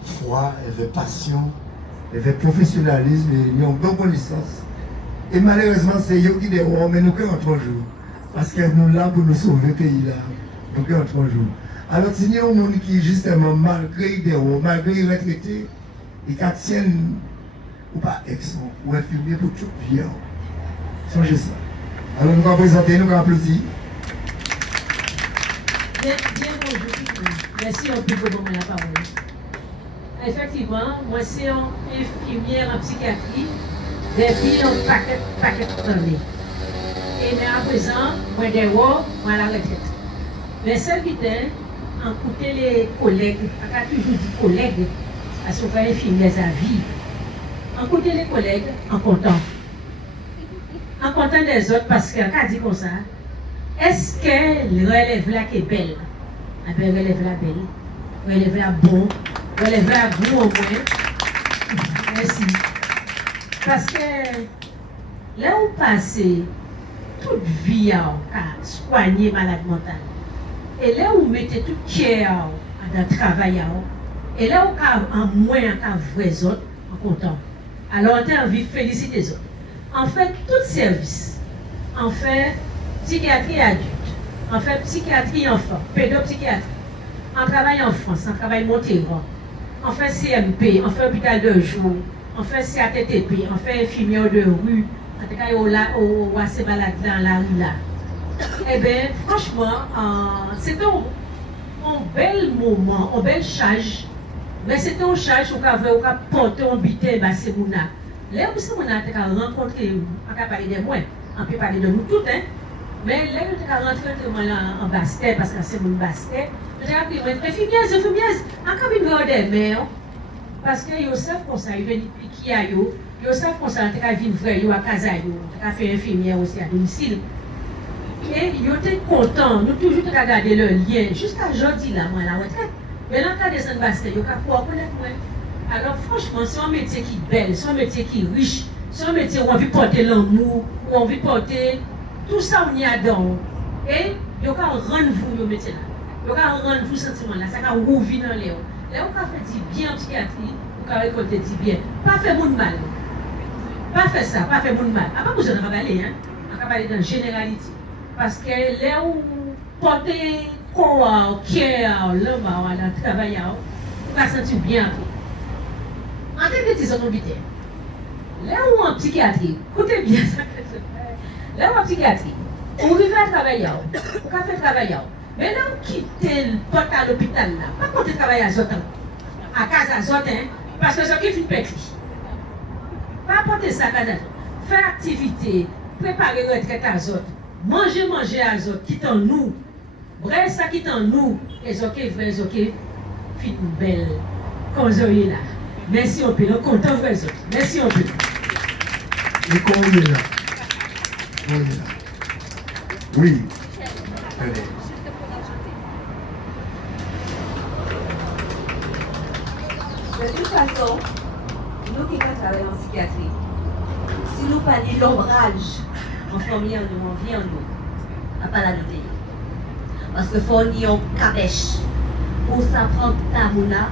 foi, avec passion, avec professionnalisme, et ils ont une bonne licence. Et malheureusement, c'est eux qui déroulent, mais nous sommes en 3 jours. Parce que nous sommes là pour nous sauver le pays là. Nous sommes en 3 jours. Alors, s'il y a un monde qui, justement, malgré les déroulent, malgré les retraités, et qui tiennent, ou pas ex, ou infirmiers pour tout vie. Songez ça. Alors nous allons présenter, nous allons applaudir. Bien bonjour. Merci un peu pour la parole. Effectivement, moi c'est une infirmière en psychiatrie depuis un paquet d'années. Et mais à présent, moi moi à la retraite. Mais celle qui était, en écouter les collègues, on a toujours dit collègues, parce qu'on fait infirmières à vie. En écouter les collègues, en content. En content des autres, parce qu'on a dit comme ça, est-ce que le relève-là qui est belle? Ah ben, relève-la belle, relève-la bon, relève-la bon au moins. Merci. Parce que là où passez toute vie à soigner malade mental, et là où mettez tout cœur dans le travail, et là où en moins qu'à vrais autres, en content. Alors on a envie de féliciter les autres. En fait, tout service, en fait, psychiatrie adulte, en fait, psychiatrie enfant, pédopsychiatrie, en travail en France, en travail Montéron, en fait CMP, en fait hôpital de jour, en fait CATTP, en fait infirmière de rue, en tout cas, au assez malade dans la rue là. Eh bien, franchement, c'était un bel moment, une belle charge, mais c'était une charge où on a porté un bité, c'est mon âme. Là où on a rencontré, on a parlé de moi, on peut parler de nous tous, hein? Mais là où on a rencontré en Bastet, parce que c'est mon Bastet, j'ai appris, infirmière, on a vu des mères, parce qu'ils savent qu'on ça, ils viennent piquer à eux, ils savent qu'on ça, on a vu vrai, ils ont casa, on a fait infirmière aussi à domicile. Et ils étaient contents, nous toujours regarder le lien, jusqu'à aujourd'hui, là, moi, à la retraite. Mais dans le cas de Saint Bastet, ils ont pouvoir connaître moi. Alors franchement, c'est un métier qui est belle, c'est un métier qui est riche, c'est un métier où on veut porter l'amour, où on veut porter tout ça on y a dedans. Et il y a rendre vous le métier là. Il y a rendre vous le sentiment là, ça va rouvrir dans les hauts. Là, on a fait du bien en psychiatrie, on a récolté du bien. Pas faire mon mal. Pas faire ça, pas faire mon mal. Ah, pas besoin de parler, hein. On va parler dans la généralité. Parce que là où porter corps, cœur, l'homme, dans le travail, on va se sentir bien. En tant que des autorités, là où en psychiatrie, écoutez bien ça que je fais, là où en psychiatrie, on arrive à travailler, on a fait travailler, mais là on quitte le porte à l'hôpital, pas quand on travaille à Zotan, à casa à Zotan, parce que c'est qui fait une pétrie. Pas porter ça à Zotan, faire activité, préparer retraite à Zotan, manger à Zotan, quitte en nous, bref ça quitte en nous, et Zoké, vrai Zoké, fit une belle, comme Zoé là. Merci un peu, nous comptons vrai autres. Merci un peu. Et qu'on est là. Oui. Allez. De toute façon, nous qui travaillons en psychiatrie, si nous parlons de l'ombrage en famille en nous, en vie en nous, à pas la noter. Parce que faut nous en cabèche pour s'apprendre ta mouna.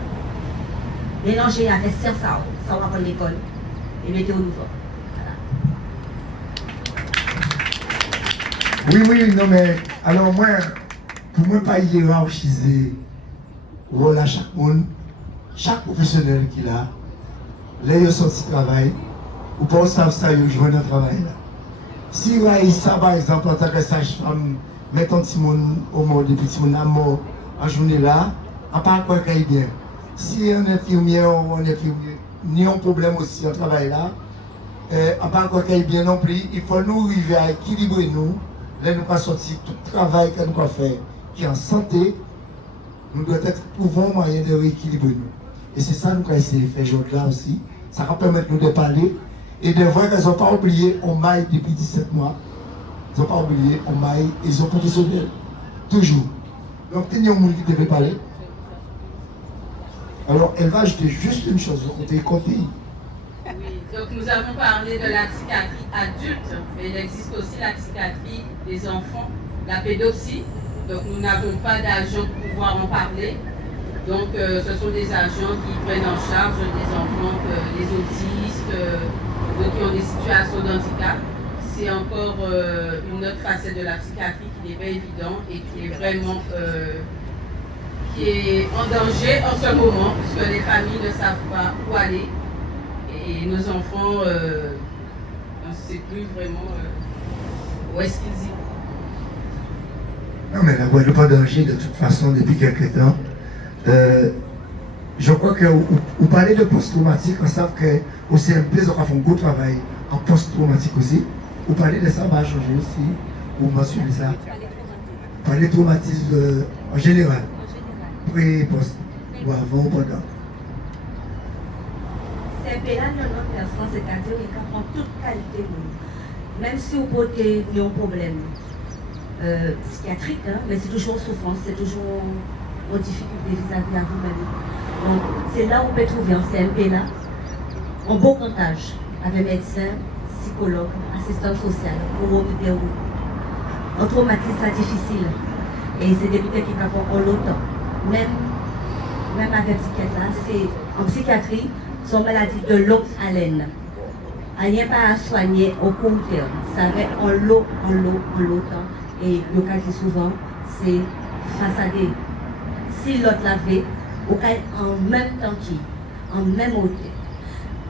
Mélanger avec ça va prendre l'école et mettez au nouveau. Voilà. Oui, non mais, alors moi, pour moi pas hiérarchiser le rôle à chaque monde, chaque professionnel qui a, là il sorti de travail, ou pas ça, il joue dans le travail là. Si vous avez ça par exemple en tant que sage-femme, mettre un petit monde au monde, des petits monde à mort en journée là, à part quoi qu'il y ait bien. Si on est infirmier ou on est infirmier, ni un problème aussi en travail là, à part quoi qu'il y ait bien non plus, il faut nous arriver à équilibrer nous, là nous pas sortir tout le travail que nous avons fait, qui est en santé, nous devons être pouvons moyen de rééquilibrer nous. Et c'est ça que nous avons essayé de faire aujourd'hui là aussi, Ça va permettre nous de parler et de voir qu'elles n'ont pas oublié, on maille depuis 17 mois. Ils n'ont pas oublié, on maille, ils sont professionnels. Toujours. Donc, il y a un monde qui devait parler. Alors, elle va ajouter juste une chose, on peut compter. Oui, donc nous avons parlé de la psychiatrie adulte, mais il existe aussi la psychiatrie des enfants, la pédopsie. Donc nous n'avons pas d'agents pour pouvoir en parler. Donc ce sont des agents qui prennent en charge des enfants, les autistes, ceux qui ont des situations d'handicap. C'est encore une autre facette de la psychiatrie qui n'est pas évidente et qui est vraiment qui est en danger en ce moment, puisque les familles ne savent pas où aller. Et nos enfants, on ne sait plus vraiment où est-ce qu'ils y vont. Non, mais la Guadeloupe pas danger de toute façon depuis quelques temps. Je crois que vous parlez de post-traumatique, on sait qu'au CMP, on a fait un gros travail en post-traumatique aussi. Vous parlez de ça, va changer aussi. Vous mentionnez ça. Vous parlez de traumatisme en général. Pré, post, ou avant ou pendant. C'est là notre personne, c'est-à-dire qu'il prend toute qualité de nous. Même si vous portez un problème psychiatrique, hein, mais c'est toujours souffrance, c'est toujours aux difficultés vis-à-vis à vous-même. Donc c'est là où on peut trouver en CMP là, un bon comptage avec médecins, psychologues, assistants sociaux pour remonter au bout. Un traumatisme c'est difficile et c'est des bouteilles qui prennent encore longtemps. Même avec psychiatre là, c'est en psychiatrie. Sont maladies de longue haleine. Rien pas à soigner au court terme. Ça va en lot temps. Et le cas qui souvent, c'est façadé. Si l'autre l'avait, en même temps qu'il, en même hauteur.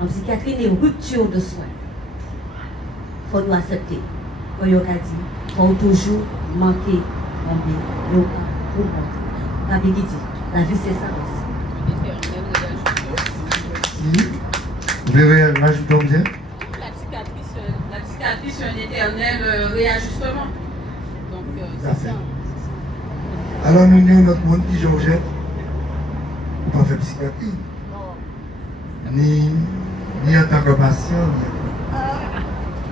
En psychiatrie, il y a une rupture de soins. Il faut nous accepter. Comme il a dit, il faut toujours manquer en bien. La vie, c'est ça aussi. Vous voulez rajouter un bien? La psychiatrie, c'est un éternel réajustement. Donc, c'est ça. Alors, nous avons notre monde qui Georgette. Vous ne faites pas psychiatrie. Ni en tant que patient.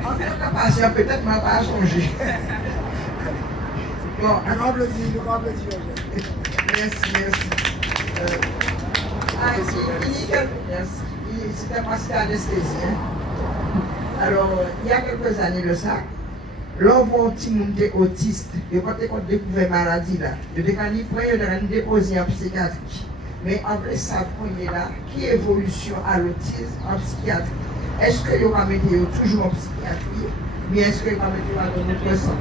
En tant que patient, peut-être que je ne vais pas changer. Bon, on applaudit, Georgette. Merci. Merci. C'était moi, c'était anesthésie. Alors, il y a quelques années de ça, l'on voit un petit monde autiste, et quand on découvre la maladie là, le décanique, il a déposé en psychiatrie. Mais en vrai, ça, qu'on est là, qui évolution à l'autisme en psychiatrie? Est-ce qu'il va mettre toujours en psychiatrie, mais est-ce qu'il va mettre dans notre centre?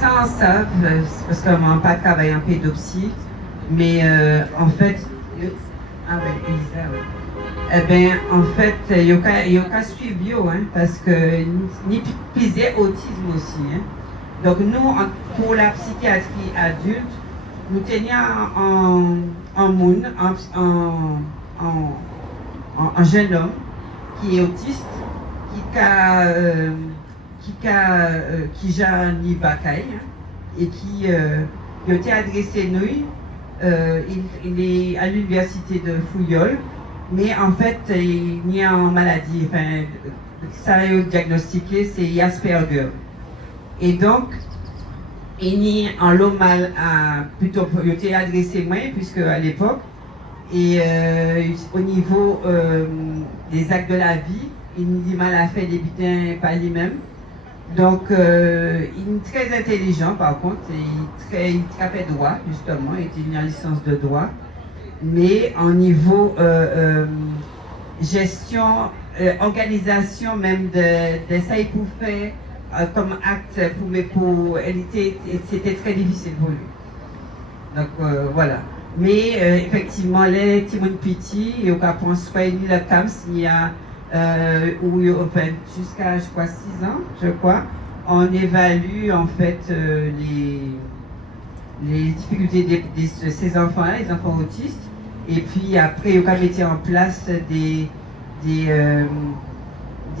Ça, on savent, parce qu'on n'a pas travaillé en pédopsie, mais en fait, eh bien, en fait, il y a qu'à suivre, hein, parce que ni pisé autisme aussi. Hein. Donc, nous, pour la psychiatrie adulte, nous tenions un jeune homme qui est autiste, qui a ni bataille et qui a été adressé nous. Il est à l'université de Fouillol, mais en fait il y a une maladie, enfin, ça a été diagnostiqué, c'est Asperger. Et donc il y a un lot mal plutôt, il a été adressé moi puisque à l'époque, et au niveau des actes de la vie, il a du mal à faire des butins par lui-même. Donc, il est très intelligent par contre, il fait droit justement, il a une licence de droit, mais au niveau gestion, organisation même de ça, il pouvait faire comme acte pour c'était très difficile pour lui. Donc voilà. Mais effectivement, les Timon Piti, il y a un soin ni le CAMS, il y a enfin, jusqu'à je crois 6 ans, je crois, on évalue en fait les difficultés de ces enfants-là, les enfants autistes, et puis après on a mis en place des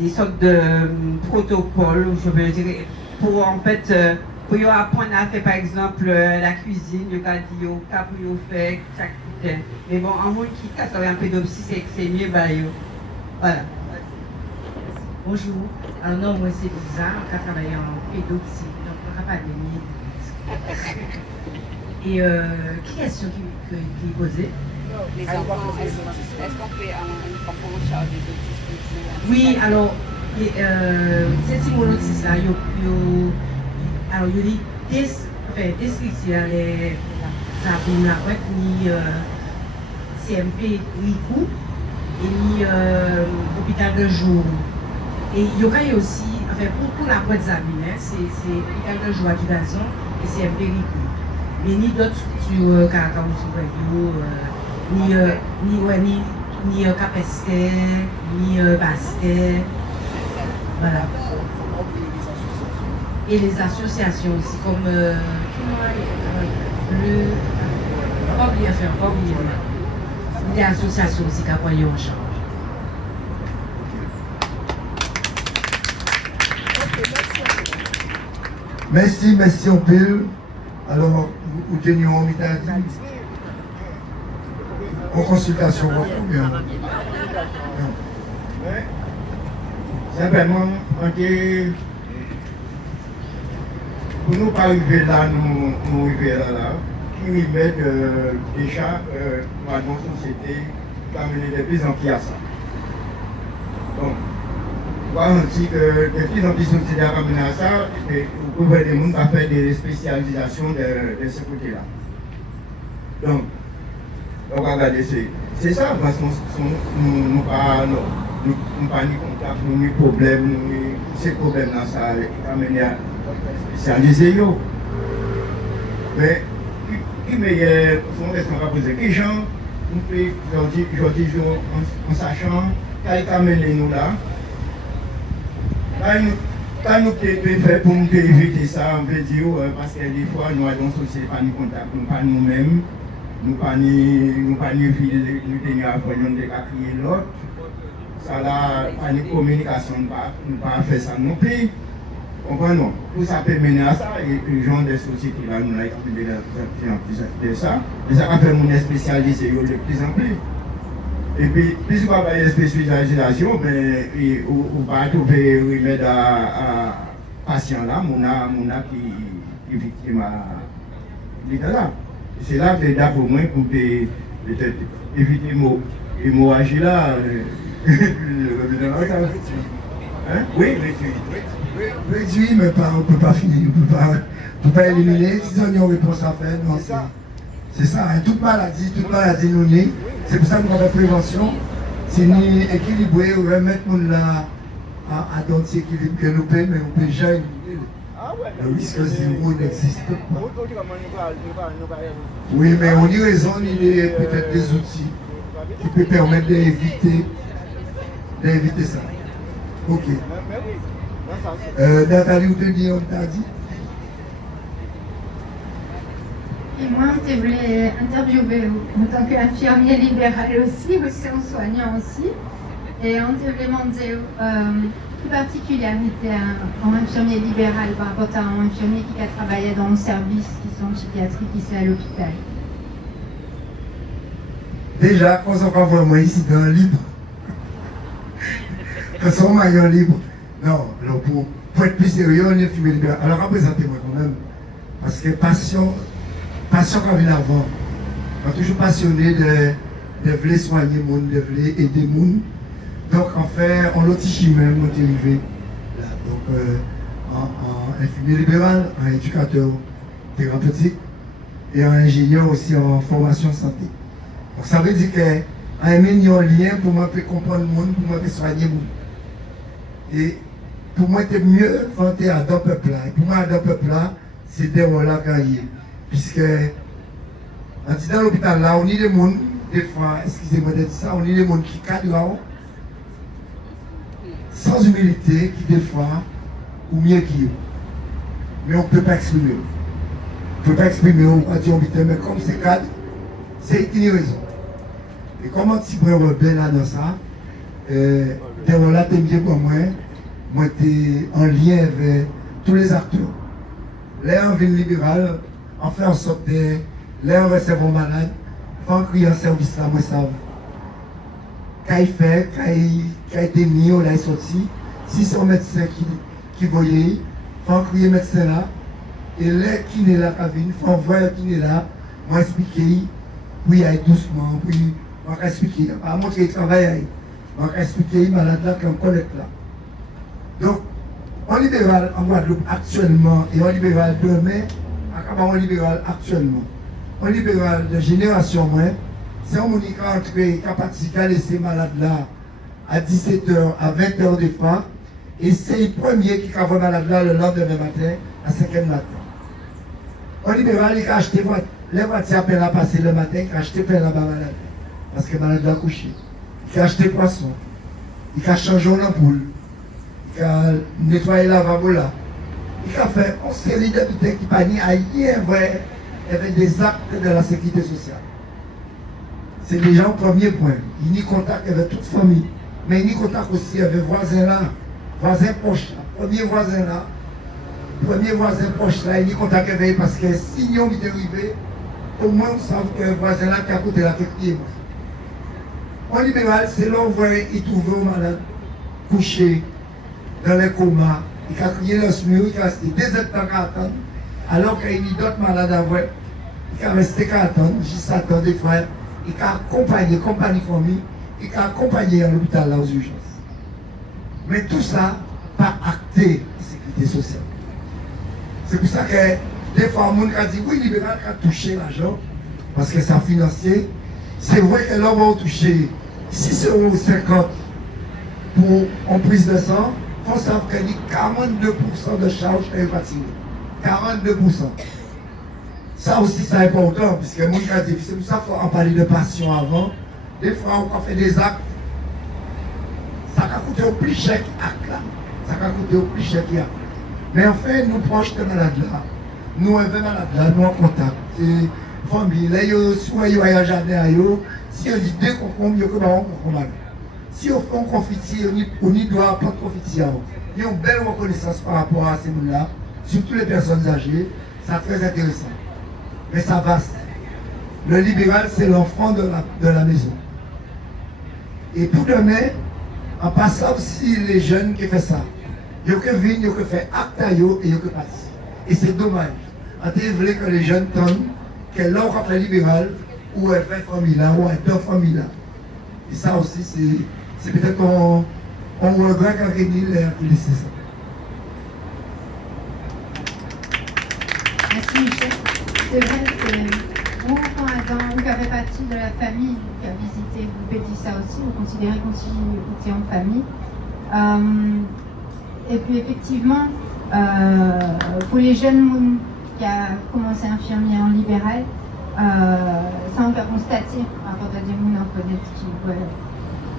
sortes de protocoles, je veux dire, pour en fait pour apprendre à faire par exemple la cuisine, il y a dit pour faire chaque putain. Mais bon, en monde qui a travaillé en pédopsie, c'est mieux, bah, voilà. Bonjour. Alors non, moi c'est Lisa, on a travaillé en pédopsie, donc on n'a pas de Et quelle question qui est posée? Les enfants, est-ce qu'on peut prendre en charge des autistes? Oui, alors, ces petits autistes là, alors il y a des dyslexie, les pour la boîte, ni CMP, RICOU, et ni hôpital de jour. Et il y a aussi, enfin pour la boîte Zabine, c'est hôpital de jour à Dudazon et CMP RICOU. Mais ni d'autres structures, Caracas ni Capester, ni Bastet. Voilà. Et les associations aussi, comme les associations aussi qui ont en charge. Merci en pile. Alors, vous tenez en mitad en consultation, bien. Simplement, pour nous pas arriver là, nous arriver là, qui remettent déjà dans notre société, qui amène de plus en plus à ça. Donc, on dit que de plus en plus de sociétés amène à ça, et vous pouvez des gens qui faire des spécialisations de ce côté-là. Donc, on va regarder, c'est ça, parce que nous pas ni contact, nous ni problème, ces problèmes-là, ça amène à spécialiser. Mais, qui meilleur, son responsable poser des gens, nous pouvons dire, en sachant qu'elle amène nous là, quand nous pouvons faire pour nous éviter ça, on peut dire, parce que des fois, nous avons société, pas ni contact, nous pas nous-mêmes, nous pas ni ville, nous tenons à prendre des cas crier l'autre. Ça là, pas de communication, nous pas faire ça non plus. Comprenons. Tout ça peut mener à ça et les gens des sociétés là, nous avons expliqué de plus en plus de ça. Et ça va faire mon spécialisé de plus en plus. Et puis, puisqu'on va avoir une spécialisation, mais on va trouver remède à patient là, mon qui est victime à l'état là. C'est là que d'après moi, pour peut-être éviter l'hémorragie là. Oui, réduit, mais on ne peut pas finir, on ne peut pas éliminer. Si on a une réponse à faire, non, c'est ça. Hein. Toute maladie nous naît. C'est pour ça qu'on fait prévention. C'est ni équilibré, on va mettre là à donner équilibre que nous payons, mais on peut déjà éliminer. Le risque zéro n'existe pas. Oui, mais on y raison, il y a peut-être des outils qui peuvent permettre d'éviter ça. Ok. Nathalie, vous te dites, on t'a dit? Et moi, je voulais interviewer en tant qu'infirmier libéral aussi en soignant aussi. Et on te voulait demander quelle particularité en infirmier libéral par rapport à un infirmier qui a travaillé dans le service qui sont psychiatriques ici à l'hôpital. Déjà, quand on va voir moi ici dans le libre, quand on est maillot libre, non, pour être plus sérieux, on est infirmier libéral. Alors, représentez-moi quand même, parce que passion qu'on vient avant, on est toujours passionné de vouloir soigner le monde, de vouloir aider le monde. Donc, en fait, on l'autre même, on est arrivé là. Donc, en infirmier libéral, en éducateur thérapeutique et en ingénieur aussi en formation santé. Donc, ça veut dire qu'un un lien pour moi comprendre le monde, pour moi soigner le monde. Et pour moi, c'est mieux quand tu es à dans le peuple là. Et pour moi, à dans le peuple là, c'est des rôles à gagner. Puisque, dans l'hôpital là, on est des gens, des fois, excusez-moi de dire ça, on est des gens qui cadrent sans humilité, qui des fois, ou mieux qui mais on ne peut pas exprimer. On ne peut pas exprimer, on va dire, mais comme c'est cadre, c'est une raison. Et comment tu prends bien là dans ça, là, tu es mieux pour moi, tu es en lien avec tous les acteurs. Là, en ville libérale, on fait en sorte de, là, on recevons malade, faut crier un service là, moi ça. Quand il fait, quand il a été mis, on l'a sorti. Si c'est un médecin qui voyait, il faut crier médecin là. Et là, qui est là, il faut voir qui est là, moi expliquer, puis il aille doucement, puis moi expliquer. Pas montrer qu'il travaille, moi expliquer, malade là, qu'on collecte là. Donc, en libéral en Guadeloupe actuellement et en libéral demain, en libéral actuellement. En libéral de génération moins, c'est un monde qui a entré, qui a participé à laisser malade là à 17h, à 20h des fois, et c'est le premier qui a vu malade là le lendemain matin, à 5h matin. En libéral, il a acheté les voitures à peine à passer le matin, il a acheté plein là-bas malade, parce que malade là couché. Il a acheté poisson, il a changé l'ampoule. Il a nettoyé la lavabo là. Il a fait une série d'habitants qui n'ont rien vrai avec des actes de la sécurité sociale. C'est déjà un premier point. Il n'y a contact avec toute famille. Mais il y a contact aussi avec voisin là, voisin proche là. Premier voisin proche là, il y a contact avec eux parce que si nous sommes arrivés, au moins on sait que le voisin là qui a côté là, qui est en libéral, c'est là où il trouve un malade couché dans les comas, il a crié dans ce mur, il a resté 2 heures de temps à attendre, alors qu'il y a d'autres malades avant, il a resté qu'à attendre, juste attendre des fois, il a accompagné, compagnie famille, il a accompagné à l'hôpital là aux urgences. Mais tout ça, pas acté la sécurité sociale. C'est pour ça que des fois, on a dit, oui, le libéral a touché l'argent, parce que c'est financier. C'est vrai que l'on va toucher 6,50 € pour une prise de sang. Il faut savoir qu'il y a 42% de charges à évacuer. 42%. Ça aussi, c'est important, puisque mon cas dit, c'est pour ça qu'il faut en parler de passion avant. Des fois, on fait des actes. Ça va coûter au plus cher qu'acte là. Ça va coûter au plus cher qu'acte. Mais en fait, nous proches de malades là, nous avons malades là, nous en contact. C'est famille, là, si on a un jardin, si on dit 2 concombres, il y a que concombre. Si on fait un confitier, on y doit prendre confitier. Il y a une belle reconnaissance par rapport à ces gens-là, surtout les personnes âgées. C'est très intéressant. Mais ça vaste. Le libéral, c'est l'enfant de la maison. Et pour demain, en passant aussi les jeunes qui font ça, il y a que venir, il y a que faire acte et il y a que passer. Et c'est dommage. On voulait que les jeunes tombent, que l'on a fait libéral, ou elle fait famille là, ou elle fait famille là. Et ça aussi, c'est peut-être qu'on regrette quand Rémi l'a laissé ça. Merci Michel. C'est vrai que vous, quand Adam, vous avez partie de la famille qui a visité, vous pouvez dire ça aussi, vous considérez qu'on s'y en famille. Et puis effectivement, pour les jeunes qui ont commencé infirmier en libéral, ça on peut constater, à rapport à des gens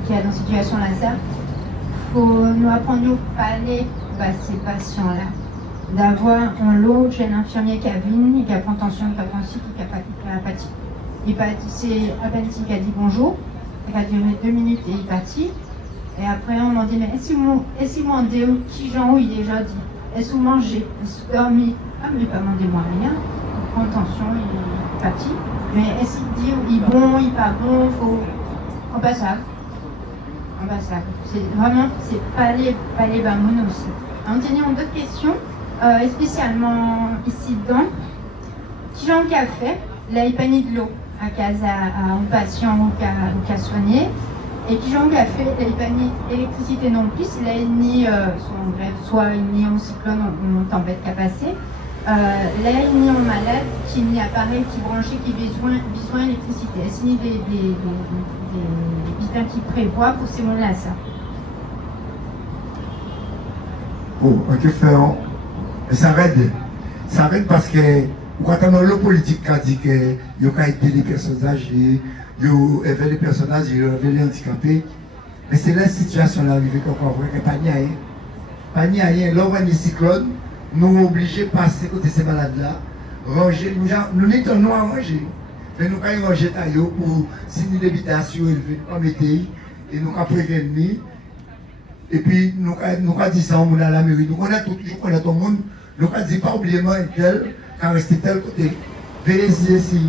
qui est dans cette situation là, ça, il faut nous apprendre à parler à ces patients-là. D'avoir un lot jeune infirmier qui a vu, qui a pris attention, qui a pensé, qui a parti. C'est à peine qui a dit bonjour, il a duré 2 minutes et il est parti. Et après on m'a dit, mais est-ce que vous demandez qui j'en ai déjà dit? Est-ce que vous mangez? Est-ce que vous dormez? Ah, mais pas demandé moi rien. Il prend attention, il est parti. Mais est-ce qu'il dit, il est bon, il n'est pas bon, faut. On passe ça. C'est vraiment, c'est pas les bamoun aussi. On tenait d'autres questions. Spécialement ici dedans, qui j'en a fait, là il pas ni de l'eau à un patient ou qu'à soigner, et qui j'en a fait, là il pas ni d'électricité non plus, là il ni son grève, soit il ni un cyclone, on tempête qui a passé, là il ni un malade qui n'y appareil qui branché, qui besoin d'électricité. Est-ce qu'il y a des bitins qui prévoient pour ces moments-là ça? Oh, ok, faire. Ça arrête parce que quand on a le politique qui a dit qu'il y a été des personnes âgées, il y avait des personnes âgées, il y avait les handicapés. Mais c'est la situation là arrivée qu'on voit qu'il n'y a pas rien. Pas rien. Là, on a des cyclones, nous sommes obligés de passer côté ces malades-là, ranger, nous n'étions pas ranger. Mais nous avons rangé taillot pour signer l'habitation élevée en météo et nous avons prévenu. Et puis, nous avons dit ça au monde à la mairie. Nous connaissons tout le monde. Nous avons dit pas oublier moi tel, quand rester tel côté. Vérifier ici.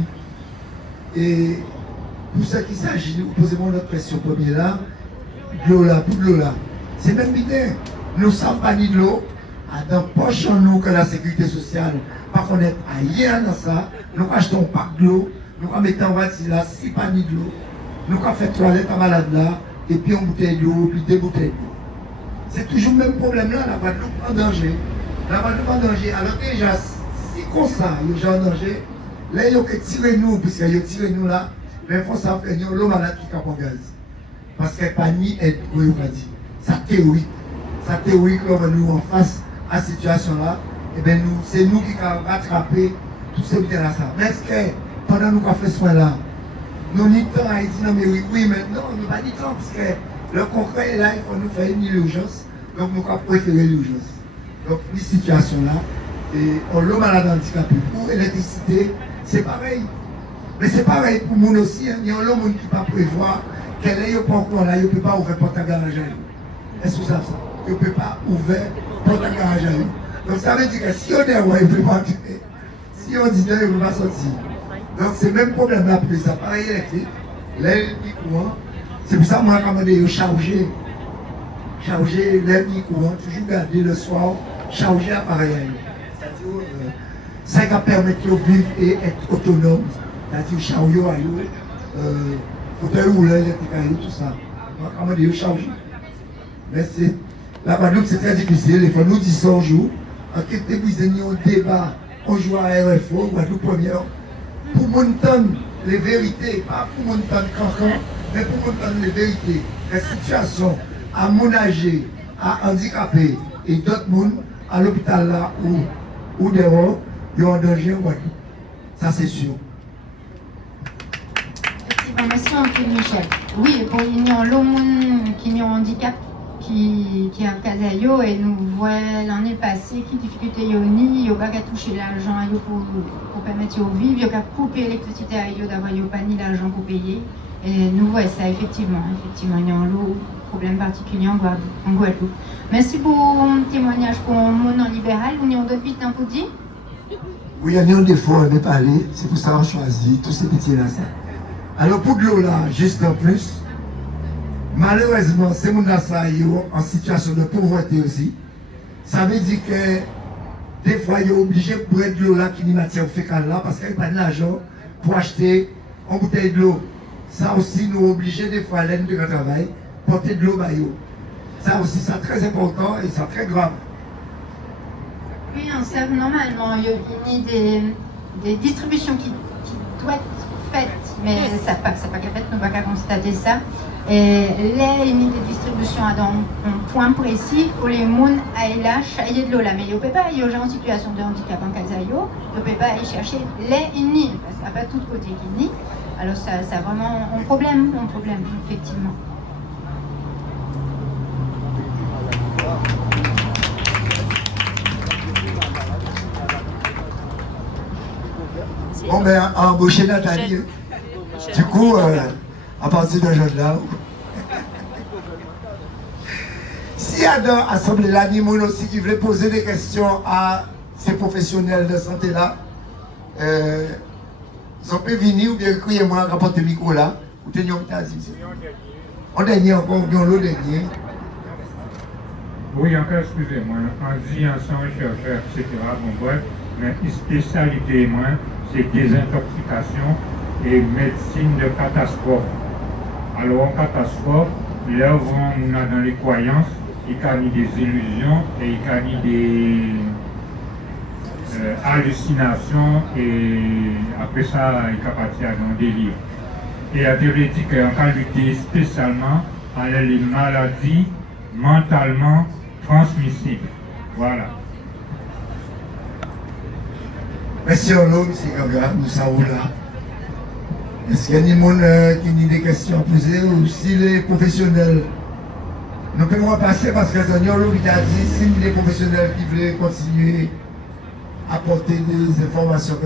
Et pour ce qui s'agit, vous posez mon autre question premier là, de l'eau là, pour de l'eau là. C'est même bien. Nous sommes pas ni de l'eau, dans poche en nous que la sécurité sociale, par contre, rien dans ça, nous achetons un pack de l'eau, nous mettons en voiture là, 6 paniers de l'eau, nous faisons toilette à malade là, et puis on bouteille d'eau, puis 2 bouteilles d'eau. C'est toujours le même problème là, la Guadeloupe en danger. La Guadeloupe en danger, alors déjà, si comme ça, il y a en danger, là, il y a que tirer nous, puisqu'il y a tiré nous là, mais il faut savoir qu'il y a l'eau malade qui capte en gaz. Parce qu'elle n'est pas ni aide, oui, on va dire. Ça théorique. Ça théorique, là, nous en face à cette situation-là, et bien nous, c'est nous qui avons rattrapé tout ce qui est là. Mais est-ce que pendant nous avons fait ce soin-là, nous n'y temps à Haïti, non mais oui, mais non, nous pas ni temps, parce que le concret est là, il faut nous faire une urgence, donc nous avons préféré l'urgence. Donc, cette situation-là, et on l'a malade handicapé. Pour l'électricité, c'est pareil. Mais c'est pareil pour nous aussi, hein. Il y a un monde qui ne peut pas prévoir qu'elle est pas encore là, il ne peut pas ouvrir porte à garage à lui. Est-ce que vous savez ça? Il ne peut pas ouvrir porte à garage à lui. Donc ça veut dire que si on est roi, il ne peut pas entrer. Si on dit non, il ne peut pas sortir. Donc c'est le même problème là pour les appareils électriques, l'air courant. C'est pour ça que moi, je demandé de charger l'air courant, toujours garder le soir, charger l'appareil. C'est-à-dire, ça va permettre de vivre et être autonome. C'est-à-dire, charger à eux, fauteuil roulant électrique, tout ça. Moi, je demandé de charger. Mais la Guadeloupe, c'est très difficile. Il faut nous dire ça un jour. En quelque sorte, un débat, on joue à RFO, Guadeloupe première, pour monter les vérités, pas pour monter cancan, mais pour monter les vérités. Les situations à mon âgé, à handicapé et d'autres monde à l'hôpital là ou dehors, ils ont un danger en Guadeloupe. Ça, c'est sûr. Merci Antoine Michel. Oui, pour il y a l'homme qui a un handicap qui est un casaillot et nous voyons l'année passée qui difficulté il y a pas qu'à toucher l'argent pour permettre de vivre, il y a qu'à couper l'électricité à eux d'avoir pas ni l'argent pour payer. Et nous voyons ça effectivement, il y a un lot problème particulier en Guadeloupe. Merci pour mon témoignage pour mon non libéral. Vous n'avez d'autres vite pour dire? Oui, il y a des fois on est parlé, c'est pour ça qu'on choisit tous ces petits là ça. Alors pour de l'eau là, juste en plus, malheureusement, ces gens-là sont en situation de pauvreté aussi. Ça veut dire que des fois, ils sont obligés de boire de l'eau là qui n'est matière fécale là parce qu'ils n'ont pas d'argent pour acheter une bouteille de l'eau. Ça aussi, nous obligés des fois à l'aide de notre travail, porter de l'eau. Ça aussi, c'est très important et c'est très grave. Oui, on sait normalement, il y a des distributions qui doivent être faites, mais ça n'est pas fait, nous ne pouvons pas constater ça. Et les unités de distribution à un point précis pour les gens aillent là chercher de l'eau là. Mais ils ne peuvent pas aller en situation de handicap en Casayo, ils ne peuvent pas aller chercher les unis, parce qu'il n'y a pas tout côté qui nie. Alors ça a vraiment un problème, effectivement. Bon ben, embaucher Nathalie. Du coup, à partir de là, s'il y a dans l'Assemblée là, des gens aussi qui veulent poser des questions à ces professionnels de santé là, ils peuvent venir ou bien crier-moi, rapporter le micro là, ou tenir un petit. On dernier encore, on l'autre dernier. Oui, encore excusez-moi, on dit ensemble, chercheur, etc. Bon, bref, mais une spécialité, moi, c'est désintoxication et médecine de catastrophe. Alors, en catastrophe, là, on a dans les croyances, il y a des illusions et il y a des hallucinations et après ça, il y a partir dans des livres. Et la théorie dit qu'on peut lutter spécialement à les maladies mentalement transmissibles. Voilà. Merci à nous, M. Gabriel, nous savons là. Est-ce qu'il y a des gens qui ont des questions à poser ou si les professionnels nous pouvons passer parce que nous avons dit si les professionnels qui veulent continuer à apporter des informations